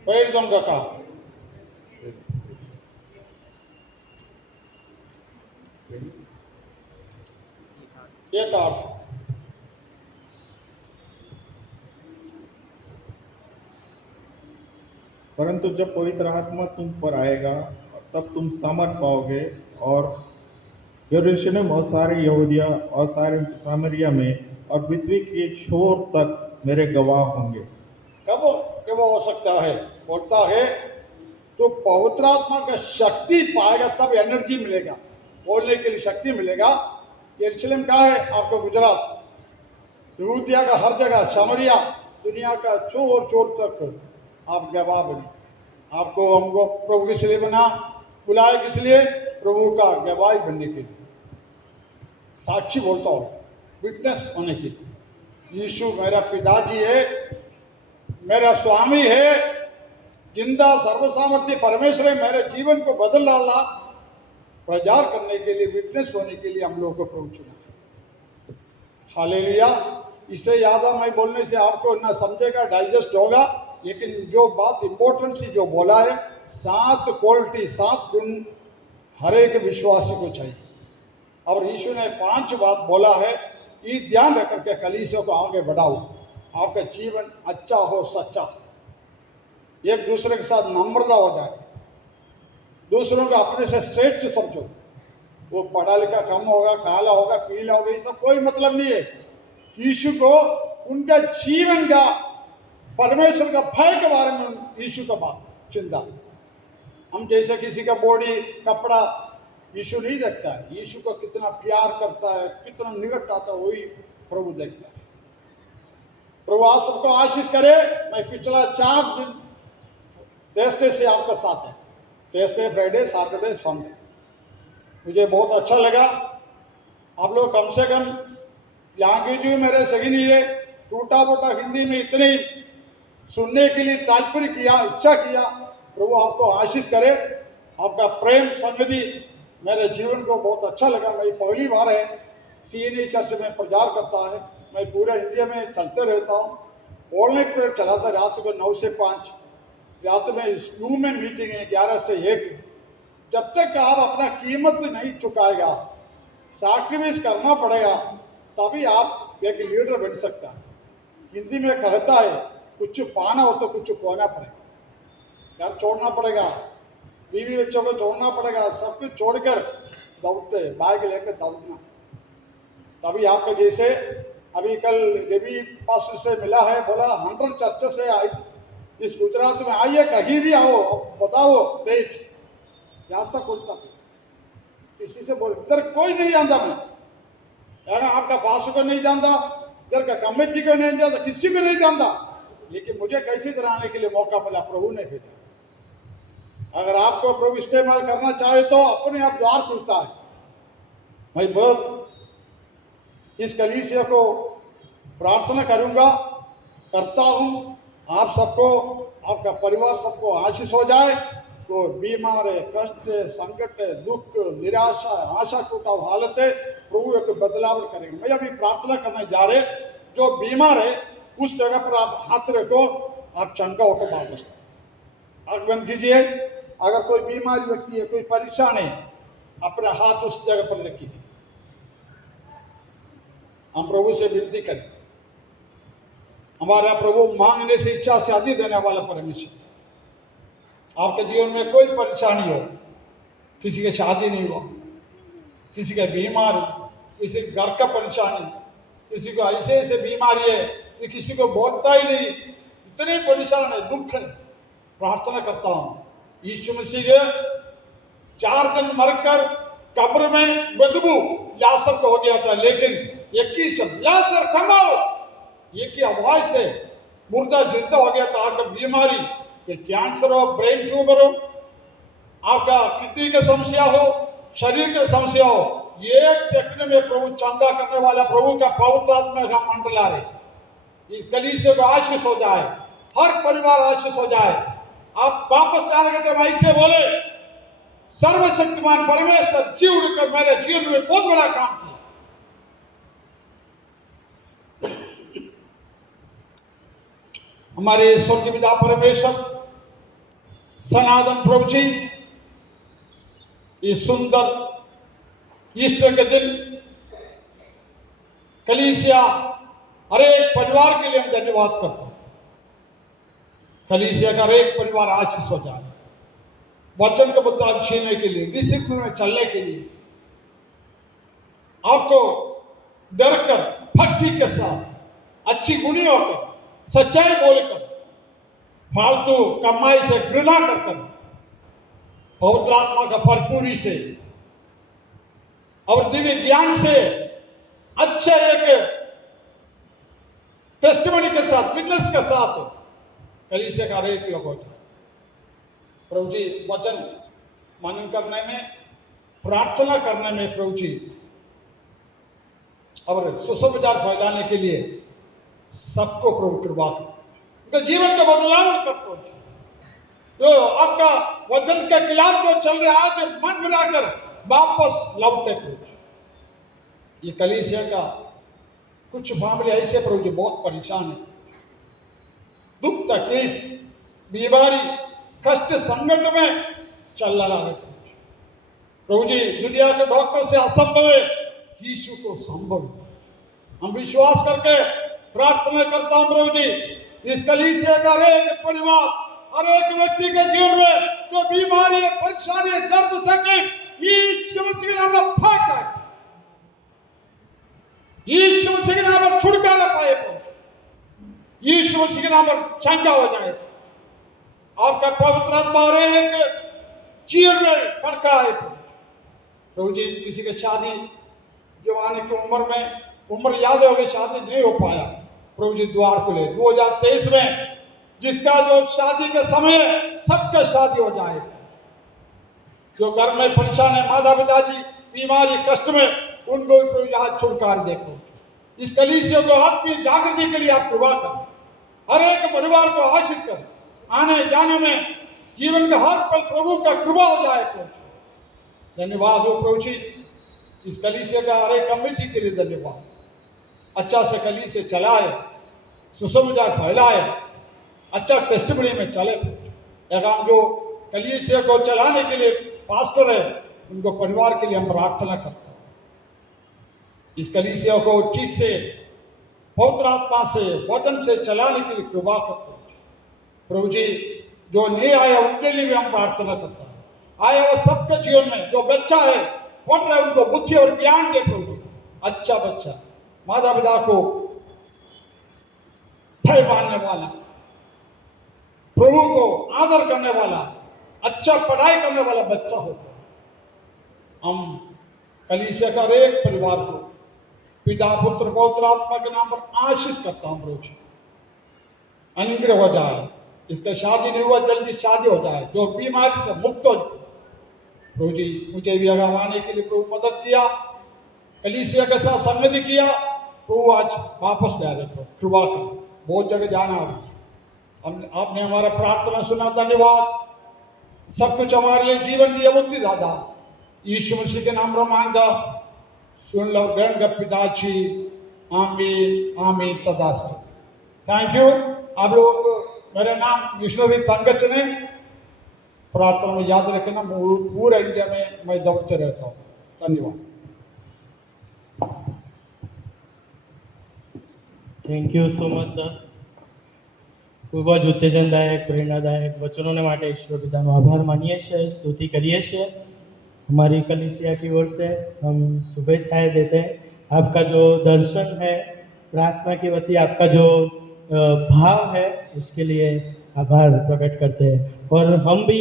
प्रेरितों का काम। ये काम परंतु जब पवित्र आत्मा तुम पर आएगा तब तुम सामर्थ पाओगे और यरूशलेम और सारे यहूदिया और सारे सामरिया में और पृथ्वी के छोर तक मेरे गवाह होंगे। कब हो सकता है? बोलता है तो पवित्र आत्मा का शक्ति पाएगा तब एनर्जी मिलेगा, बोलने के लिए शक्ति मिलेगा। यरूशलेम कहाँ है? आपका गुजरात, यहूदिया का हर जगह, सामरिया, दुनिया का चोर चोर तक आप गवाह बने। आपको हमको प्रभु किस लिए बना, बुलाया किस लिए? प्रभु का गवाही बनने के लिए, साक्षी बोलता हूँ, विटनेस होने के लिए। यीशु मेरा पिताजी है, मेरा स्वामी है, जिंदा सर्वसामर्थ्य परमेश्वर है, मेरे जीवन को बदल डाला, प्रचार करने के लिए, विटनेस होने के लिए हम लोगों को प्रभु चुना। हालेलुया। इसे याद मैं बोलने से आपको ना समझेगा, डाइजेस्ट होगा, लेकिन जो बात इंपॉर्टेंट सी जो बोला है, 7 क्वालिटी, 7 गुण हर एक विश्वासी को चाहिए। और यीशु ने 5 बात बोला है, ये ध्यान रख करके कलीसिया को आगे बढ़ाओ। आपका जीवन अच्छा हो, सच्चा, एक दूसरे के साथ नम्रता हो जाए, दूसरों को अपने से श्रेष्ठ समझो। वो पढ़ा लिखा कम होगा, काला होगा, पीला होगा, ये सब कोई मतलब नहीं है। यीशु को उनका जीवन का, परमेश्वर का भय के बारे में यीशु का बात चिंता। हम जैसे किसी का बॉडी, कपड़ा यीशु नहीं देखता है। यीशु को कितना प्यार करता है, कितना निकट आता है, वही प्रभु देखता है। प्रभु आप सबको आशीष करे। मैं पिछला 4 दिन थर्सडे से आपका साथ है, थर्सडे, फ्राइडे, सैटरडे, संडे। मुझे बहुत अच्छा लगा। आप लोग कम से कम लैंग्वेज भी मेरे सही नहीं है, टूटा फूटा हिंदी में इतने सुनने के लिए तात्पर्य किया, इच्छा किया। प्रभु आपको आशीष करे। आपका प्रेम संगति मेरे जीवन को बहुत अच्छा लगा। मैं पहली बार है CNA चर्च में प्रचार करता है। मैं पूरे इंडिया में चलते रहता हूँ। ऑनलाइन प्रेयर चलाता रात को 9 से 5, रात में जूम में मीटिंग है 11 से 1। जब तक आप अपना कीमत नहीं चुकाएगा, सैक्रिफाइस करना पड़ेगा, तभी आप एक लीडर बन सकता है। हिंदी में कहता है, कुछ पाना हो तो कुछ खोना पड़ेगा, घर छोड़ना पड़ेगा, बीवी बच्चों को छोड़ना पड़ेगा, सब कुछ छोड़कर दौड़ते, बैग लेकर दौड़ना, तभी आपके जैसे। अभी कल देवी पास्टर से मिला है, बोला 100 चर्च से आई इस गुजरात में, आइए कहीं भी आओ, बताओ देश रास्ता खोलता। किसी से बोल, इधर कोई नहीं जानता, मैं यार आपका पास्टर को नहीं जानता, इधर का कमेटी को नहीं जानता, किसी को नहीं जानता, लेकिन मुझे कैसे तरह आने के लिए मौका मिला, प्रभु ने भेजा। अगर आपको प्रभु इस्तेमाल करना चाहे तो अपने आप द्वार खुलता है। मैं बहुत इस कलीसिया को प्रार्थना करूंगा, करता हूं, आप सबको, आपका परिवार सबको आशीष हो जाए। तो बीमार है, कष्ट है, संकट है, दुख, निराशा, आशा टूटा हालत है, प्रभु एक बदलाव करेंगे। मैं अभी प्रार्थना करने जा रहे, जो बीमार है उस जगह पर आप हाथ रखो, आप चंगा होकर वापस आंख बंद कीजिए। अगर कोई बीमारी व्यक्ति है, कोई परेशान है, अपना हाथ उस जगह पर रखिए। हम प्रभु से विनती करें, हमारा प्रभु मांगने से इच्छा से अधिक देने वाला परमेश्वर। आपके जीवन में कोई परेशानी हो, किसी की शादी नहीं हुआ, किसी का बीमार, किसी के घर का परेशानी, किसी को ऐसे ऐसे बीमारी है कि किसी को बोलता ही नहीं, इतने परेशान है, दुख है, प्रार्थना करता हूं यीशु मसीह के 4 दिन मरकर कब्र में बदबू लासर को हो गया था, लेकिन एक ही शब्द लासर कम आओ, एक ही आवाज से मुर्दा जिंदा हो गया था। आपका बीमारी, कैंसर हो, ब्रेन ट्यूमर हो, आपका किडनी की समस्या हो, शरीर की समस्या हो, 1 सेकंड में प्रभु चंदा करने वाला प्रभु का पवित्र आत्मा का मंडल आ रहे। इस कलीसिया को आशीष हो जाए, हर परिवार आशीष हो जाए। आप वापस जाने के टाइम ऐसे बोले, सर्वशक्तिमान परमेश्वर जी उड़कर मेरे जीवन में बहुत बड़ा काम किया। हमारे स्वर्गीय पिता परमेश्वर, सनातन प्रभु जी, इस सुंदर ईस्टर के दिन कलीसिया हर एक परिवार के लिए हम धन्यवाद करते हैं। कलीसिया का हर एक परिवार आशीष हो जाए, वचन को मुद्दा छीनने के लिए, डिसिप्लिन में चलने के लिए, आपको डर कर, भक्ति के साथ, अच्छी गुणी होकर, सच्चाई बोलकर, फालतू कमाई से घृणा कर पवित्र आत्मा का भरपूरी से और दिव्य ज्ञान से अच्छे एक टेस्टिमनी के साथ, विटनेस के साथ कलीसिया का हरेक लोग होता है। प्रभु जी वचन मनन करने में, प्रार्थना करने में प्रभु जी और सुसमाचार फैलाने के लिए सबको प्रभु कृपा करो, उनके जीवन का बदलाव कर प्रभु जी। जो आपका वचन के खिलाफ जो चल रहा है, आज मन मिलाकर वापस लौटे प्रभु जी। ये कलीसिया का कुछ मामले ऐसे प्रभु जी बहुत परेशान है, दुख, तकलीफ, बीमारी, कष्ट, संकट में चल रहा है प्रभु जी। दुनिया के डॉक्टर से असंभव है, यीशु को संभव है। हम विश्वास करके प्रार्थना करता हूं प्रभु जी, इस कलीसिया का हर एक परिवार, हर एक व्यक्ति के जीवन में जो बीमारी, परेशानी, दर्द, तकलीफ, यीशु मसीह के नाम में भाग जाए, यीशु मसीह के नाम में छुटकारा पाए, यीशु मसीह के नाम पर चंगा हो जाए। आपका पवित्र आत्मा हर एक जीवन में फड़काए प्रभु जी। किसी की शादी जवानी की उम्र में, उम्र याद हो गई, शादी नहीं हो पाया, प्रभु जी द्वार खुले 2023 में, जिसका जो शादी का समय सबका शादी हो जाए। जो घर में परेशान है, माता पिताजी बीमारी, कष्ट में, उनको आज छुटकारा देखो। इस कलीसिया को आपकी जागृति के लिए आप कृपा करें, हर एक परिवार को आशीष करें, आने जाने में जीवन का हर पल प्रभु का कृपा हो जाए प्रभु। धन्यवाद हो प्रभु जी, इस कलीसिया का हर एक कमेटी के लिए धन्यवाद। अच्छा से कलीसिया चलाए, सुसमाचार फैलाए, अच्छा टेस्टिमनी में चले। हम जो कलीसिया को चलाने के लिए पास्टर है, उनको परिवार के लिए हम प्रार्थना करते हैं। इस कलीसिया को ठीक से पवित्र आत्मा से, वचन से चलाने के लिए कृपा करते हैं प्रभु जी। जो नहीं आया उनके लिए भी हम प्रार्थना करते हैं, आया वो सबके जीवन में जो बच्चा है, पढ़ रहे, उनको बुद्धि और ज्ञान दे प्रभु जी। अच्छा बच्चा, माता पिता को भय मानने वाला, प्रभु को आदर करने वाला, अच्छा पढ़ाई करने वाला बच्चा हो। हम कलीसिया का एक परिवार को पिता, पुत्र, पवित्र आत्मा के नाम पर आशीष करता हूं प्रभु जी। अनुग्रह हो जाए, इसका शादी नहीं हुआ जल्दी शादी हो जाए, जो बीमारी से मुक्त हो प्रभु जी। मुझे भी आने के लिए प्रभु मदद किया, कलीसिया के साथ संगति किया प्रभु, आज वापस ले रहे प्रभु कृपा कर। बहुत जगह जाना आपने हमारा प्रार्थना सुना, धन्यवाद। सब कुछ हमारे लिए जीवन दिया, मुक्ति दादा, यीशु मसीह के नाम में मांगा, सुन लो ग्रहण कर पिताजी, आमीन आमीन तदास्तु। Thank you. आप लोग, मेरा नाम विष्णुवी पंकज ने, प्रार्थना में याद रखना, पूरा इंडिया में मैं दौड़ते रहता हूँ। धन्यवाद। Thank you so much sir. ખૂબ જ ઉત્तेजनदायक प्रेरणादायक वचनों માટે ईश्वर पिता નો आभार मानिए છીએ, स्तुति करिए છીએ। हमारी कलीसिया की ओर से हम शुभेच्छाएं देते हैं। आपका जो दर्शन है, प्रार्थना के प्रति आपका जो भाव है, उसके लिए आभार प्रकट करते हैं। और हम भी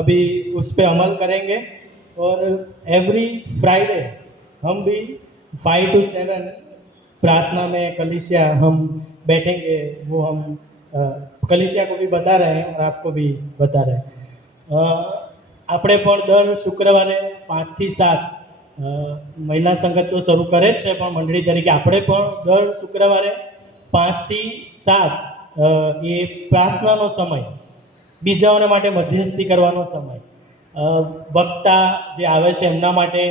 अभी उस पर अमल करेंगे और एवरी फ्राइडे हम भी 5 to 7 प्रार्थना में कलीसिया हम बैठेंगे। वो हम कलीसिया को भी बता रहे हैं और आपको भी बता रहे हैं। આપણે પણ દર શુક્રવારે 5 થી 7 મહિલા સંગત તો શરૂ કરે જ છે, પણ મંડળી તરીકે આપણે પણ દર શુક્રવારે 5 થી 7 એ પ્રાર્થનાનો સમય, બીજાઓના માટે મધ્યસ્થી કરવાનો સમય, વક્તા જે આવે છે એમના માટે,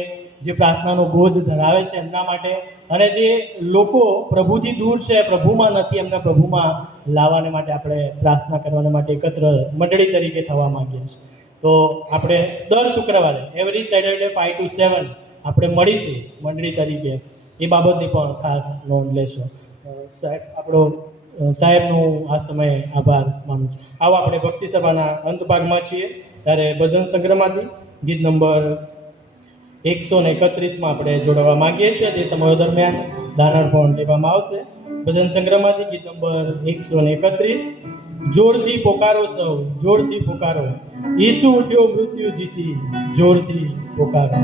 જે પ્રાર્થનાનો બોજ ધરાવે છે એમના માટે, અને જે લોકો પ્રભુથી દૂર છે, પ્રભુમાં નથી, એમને પ્રભુમાં લાવવાને માટે આપણે પ્રાર્થના કરવાને માટે એકત્ર મંડળી તરીકે થવા માંગીએ છીએ। તો આપણે દર શુક્રવારે એવરી સેટરડે 5 to 7 આપણે મળીશું મંડળી તરીકે। એ બાબતની પણ ખાસ નોંધ લેશો। સાહેબ આપણો સાહેબનો આ સમયે આભાર માનું છું। આવો આપણે ભક્તિ સભાના અંત ભાગમાં છીએ, ત્યારે ભજન સંગ્રહમાંથી ગીત નંબર 131માં આપણે જોડાવા માંગીએ છીએ। તે સમય દરમિયાન દાનાર્પણ લેવામાં આવશે। ભજન સંગ્રહમાંથી ગીત નંબર 131, જોરથી પોકારો સૌ, જોરથી પોકારો, ઈસુ ઉઠ્યો મૃત્યુ જીતી, જોરથી પોકારો।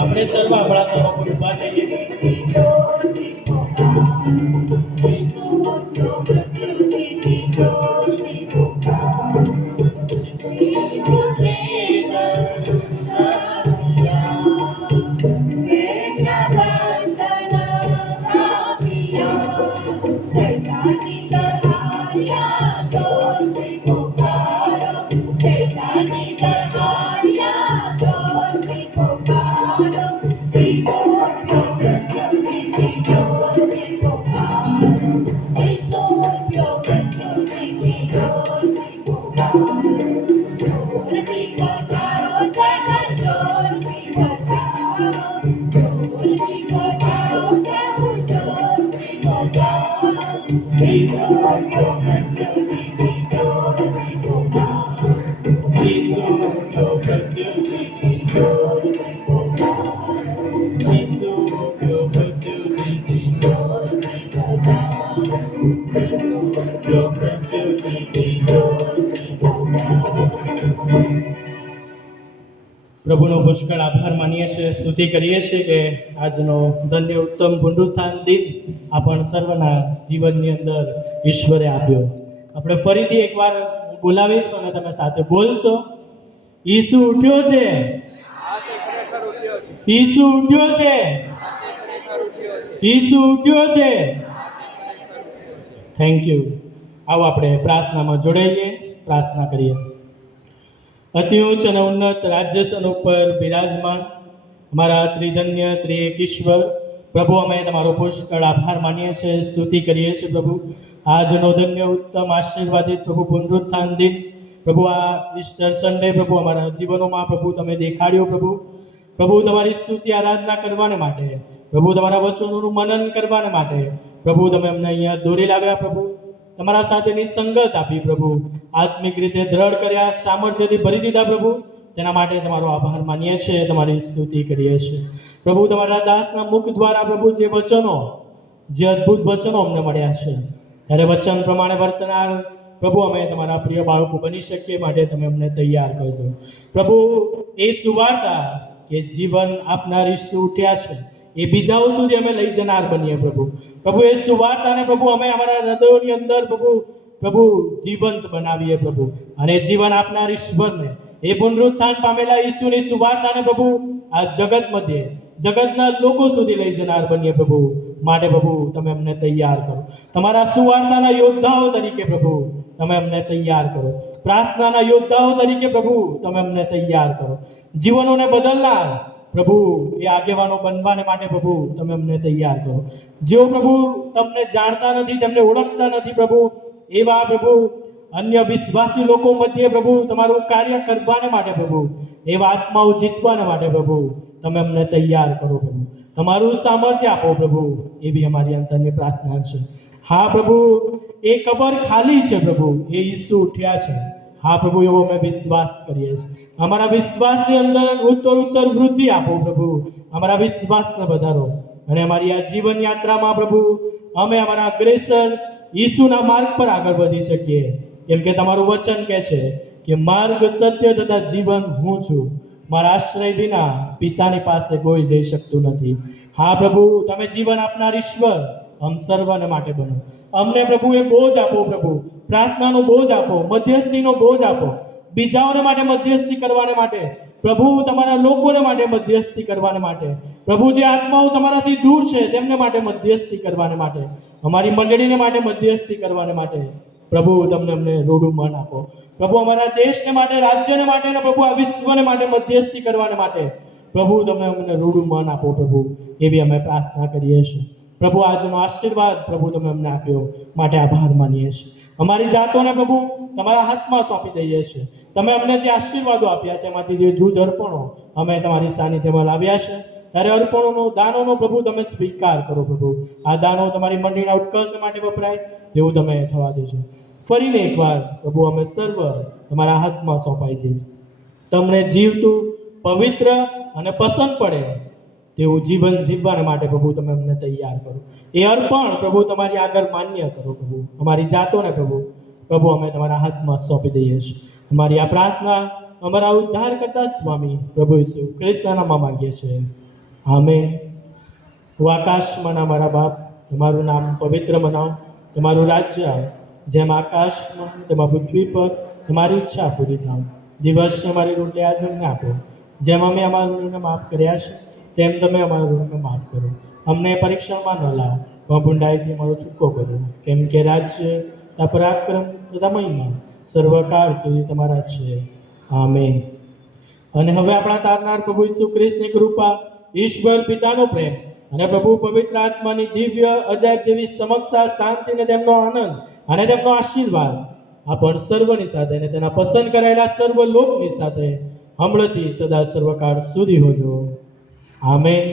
આપણે સર્વ આપણા સ્વરૂપ ઉભા થઈએ। It's પ્રભુનો પુષ્કળ આભાર માનીએ છીએ, સ્તુતિ કરીએ છીએ કે આજનો ધન્ય ઉત્તમ પુનરુત્થાન દિન આપણ સર્વના જીવનની અંદર ઈશ્વરે આપ્યો. આપણે ફરીથી એકવાર હું બોલાવીશ અને તમે સાથે બોલશો, ઈસુ ઉઠ્યો છે, ઈસુ ઉઠ્યો છે, ઈસુ ઉઠ્યો છે. Thank you. આવો આપણે પ્રાર્થનામાં જોડાઈએ, પ્રાર્થના કરીએ. અતિ ઉચ્ચ અને ઉન્નત રાજ્યસન ઉપર બિરાજમાન અમારા ત્રિધન્ય ત્રિએક ઈશ્વર પ્રભુ, અમે તમારો પુષ્કળ આભાર માનીએ છીએ, સ્તુતિ કરીએ છીએ પ્રભુ. આજનો ધન્ય ઉત્તમ આશીર્વાદિત પ્રભુ પુનરુત્થાન દિન પ્રભુ, આ ઈસ્ટર સન્ડે પ્રભુ અમારા જીવનોમાં પ્રભુ તમે દેખાડ્યો પ્રભુ. પ્રભુ તમારી સ્તુતિ આરાધના કરવાને માટે પ્રભુ, તમારા વચનોનું મનન કરવાને માટે પ્રભુ તમે અમને અહીંયા દોરી લાવ્યા પ્રભુ. તમારા સાથેની સંગત આપી પ્રભુ, આત્મિક રીતે દ્રઢ કર્યા, સામર્થ્યથી ભરી દીધા પ્રભુ. તેના માટે તમારો આભાર માનીએ છીએ, તમારી સ્તુતિ કરીએ છીએ પ્રભુ. તમારા દાસના મુખ દ્વારા પ્રભુ જે વચનો, જે અદ્ભુત વચનો અમને મળ્યા છે, ત્યારે વચન પ્રમાણે વર્તનાર પ્રભુ અમે તમારા પ્રિય બાળકો બની શકીએ માટે તમે અમને તૈયાર કરી દો પ્રભુ. એ સુવાર્તા કે જીવન આપનાર ઈસુ ઉઠ્યા છે એ બીજાઓ સુધી અમે લઈ જનાર બનીએ પ્રભુ. પ્રભુ એ સુવાર્તાને પ્રભુ અમે અમારા હૃદયોની અંદર પ્રભુ જીવંત બનાવીએ પ્રભુ. અને જીવન આપનાર ઈશ્વરને, એ પુનરુત્થાન પામેલા ઈસુની સુવાર્તાને પ્રભુ આ જગત મધ્યે, જગતના લોકો સુધી લઈ જનાર બનીએ પ્રભુ. માટે પ્રભુ તમે અમને તૈયાર કરો, તમારા સુવાર્તાના યોદ્ધાઓ તરીકે પ્રભુ તમે અમને તૈયાર કરો. પ્રાર્થનાના યોદ્ધાઓ તરીકે પ્રભુ તમે અમને તૈયાર કરો. જીવનોને બદલનાર પ્રભુ એ આગેવાનો બનવાને માટે પ્રભુ તમે અમને તૈયાર કરો. જેઓ પ્રભુ તમને જાણતા નથી, તેમને ઓળખતા નથી પ્રભુ, એવા પ્રભુ અન્ય વિશ્વાસી લોકો મધ્યે પ્રભુ તમારું કાર્ય કરવાને માટે પ્રભુ, એવા આત્માઓ જીતવાને માટે પ્રભુ તમે અમને તૈયાર કરો પ્રભુ. તમારું સામર્થ્ય આપો પ્રભુ, એવી અમારી અંતરની પ્રાર્થના છે. હા પ્રભુ, એ કબર ખાલી છે પ્રભુ, એ ઈસુ ઉઠ્યા છે. હા પ્રભુ, એવો અમે વિશ્વાસ કરીએ છીએ. અમારા વિશ્વાસની અંદર ઉત્તર વૃદ્ધિ આપો પ્રભુ, અમારા વિશ્વાસને વધારો. અને અમારી આ જીવન યાત્રામાં પ્રભુ અમે અમારા અગ્રેસર ઈસુના માર્ગ પર આગળ વધી શકીએ. કેમ કે તમારું વચન કહે છે કે માર્ગ, સત્ય તથા જીવન હું છું, મારા આશ્રય વિના પિતાની પાસે કોઈ જઈ શકતું નથી. હા પ્રભુ, તમે જીવન આપનાર ઈશ્વર અમ સર્વને માટે બનો. અમને પ્રભુ એ બોજ આપો પ્રભુ, પ્રાર્થનાનો બોજ આપો, મધ્યસ્થીનો બોજ આપો, બીજાઓને માટે મધ્યસ્થી કરવાને માટે પ્રભુ, તમારા લોકોને માટે મધ્યસ્થી કરવાને માટે પ્રભુ, જે આત્માઓ તમારાથી દૂર છે તેમને માટે મધ્યસ્થી કરવાને માટે, અમારી મંડળીને માટે મધ્યસ્થી કરવાને માટે પ્રભુ તમને અમને રૂડું મન આપો પ્રભુ. અમારા દેશને માટે, રાજ્યને માટે અને પ્રભુ આ વિશ્વને માટે મધ્યસ્થી કરવાને માટે પ્રભુ તમે અમને રૂડું મન આપો પ્રભુ, એવી અમે પ્રાર્થના કરીએ છીએ પ્રભુ. આજનો આશીર્વાદ પ્રભુ તમે અમને આપ્યો માટે આભાર માનીએ છીએ. અમારી જાતોને પ્રભુ તમારા હાથમાં સોંપી દઈએ છીએ. તમે અમને જે આશીર્વાદો આપ્યા છે એમાંથી જે જૂજ અર્પણો અમે તમારી સાનિધ્યમાં લાવ્યા છે, ત્યારે અર્પણોનો, દાનોનો પ્રભુ તમે સ્વીકાર કરો પ્રભુ. આ દાનો તમારી મંડળીના ઉત્કર્ષ માટે વપરાય તેવું તમે થવા દેજો. ફરીને એકવાર પ્રભુ અમે સર્વ તમારા હાથમાં સોંપાઈ જઈએ. તમને જીવતું, પવિત્ર અને પસંદ પડે તેવું જીવન જીવવાને માટે પ્રભુ તમે અમને તૈયાર કરો. એ અર્પણ પ્રભુ તમારી આગળ માન્ય કરો પ્રભુ. અમારી જાતોને પ્રભુ અમે તમારા હાથમાં સોંપી દઈએ છીએ. અમારી આ પ્રાર્થના અમારા ઉદ્ધાર કરતા સ્વામી પ્રભુ ઈસુ ખ્રિસ્તના નામમાં માંગીએ છીએ. આમેન. આકાશમાંના મારા બાપ, તમારું નામ પવિત્ર બનાવો, તમારું રાજ્ય આવે, જેમ આકાશમાં તેમાં પૃથ્વી પર તમારી ઈચ્છા પૂરી થાય. દિવસની અમારી રોટલી આજે અમને આપો, જેમ અમે અમારા ઋણને માફ કર્યા છે તેમ તમે અમારા ઋણને માફ કરો. અમને પરીક્ષણમાં ન લાવો, પણ બુંડાઈથી અમારો છૂટકો કરો. કેમ કે રાજ્ય, પરાક્રમ તથા મહિમા સર્વકાળ સુધી તમારા છે. આમેન. અને હવે આપણા તારનાર પ્રભુ ઈસુ ખ્રિસ્તની કૃપા, ઈશ્વર પિતાનો પ્રેમ અને પ્રભુ પવિત્ર આત્માની દિવ્ય અજાયબ જેવી સમક્ષતા, શાંતિ ને તેમનો આનંદ અને તેમનો આશીર્વાદ આપણ સર્વની સાથે અને તેના પસંદ કરાયેલા સર્વ લોકની સાથે હમણાંથી સદા સર્વકાળ સુધી હોજો. આમેન.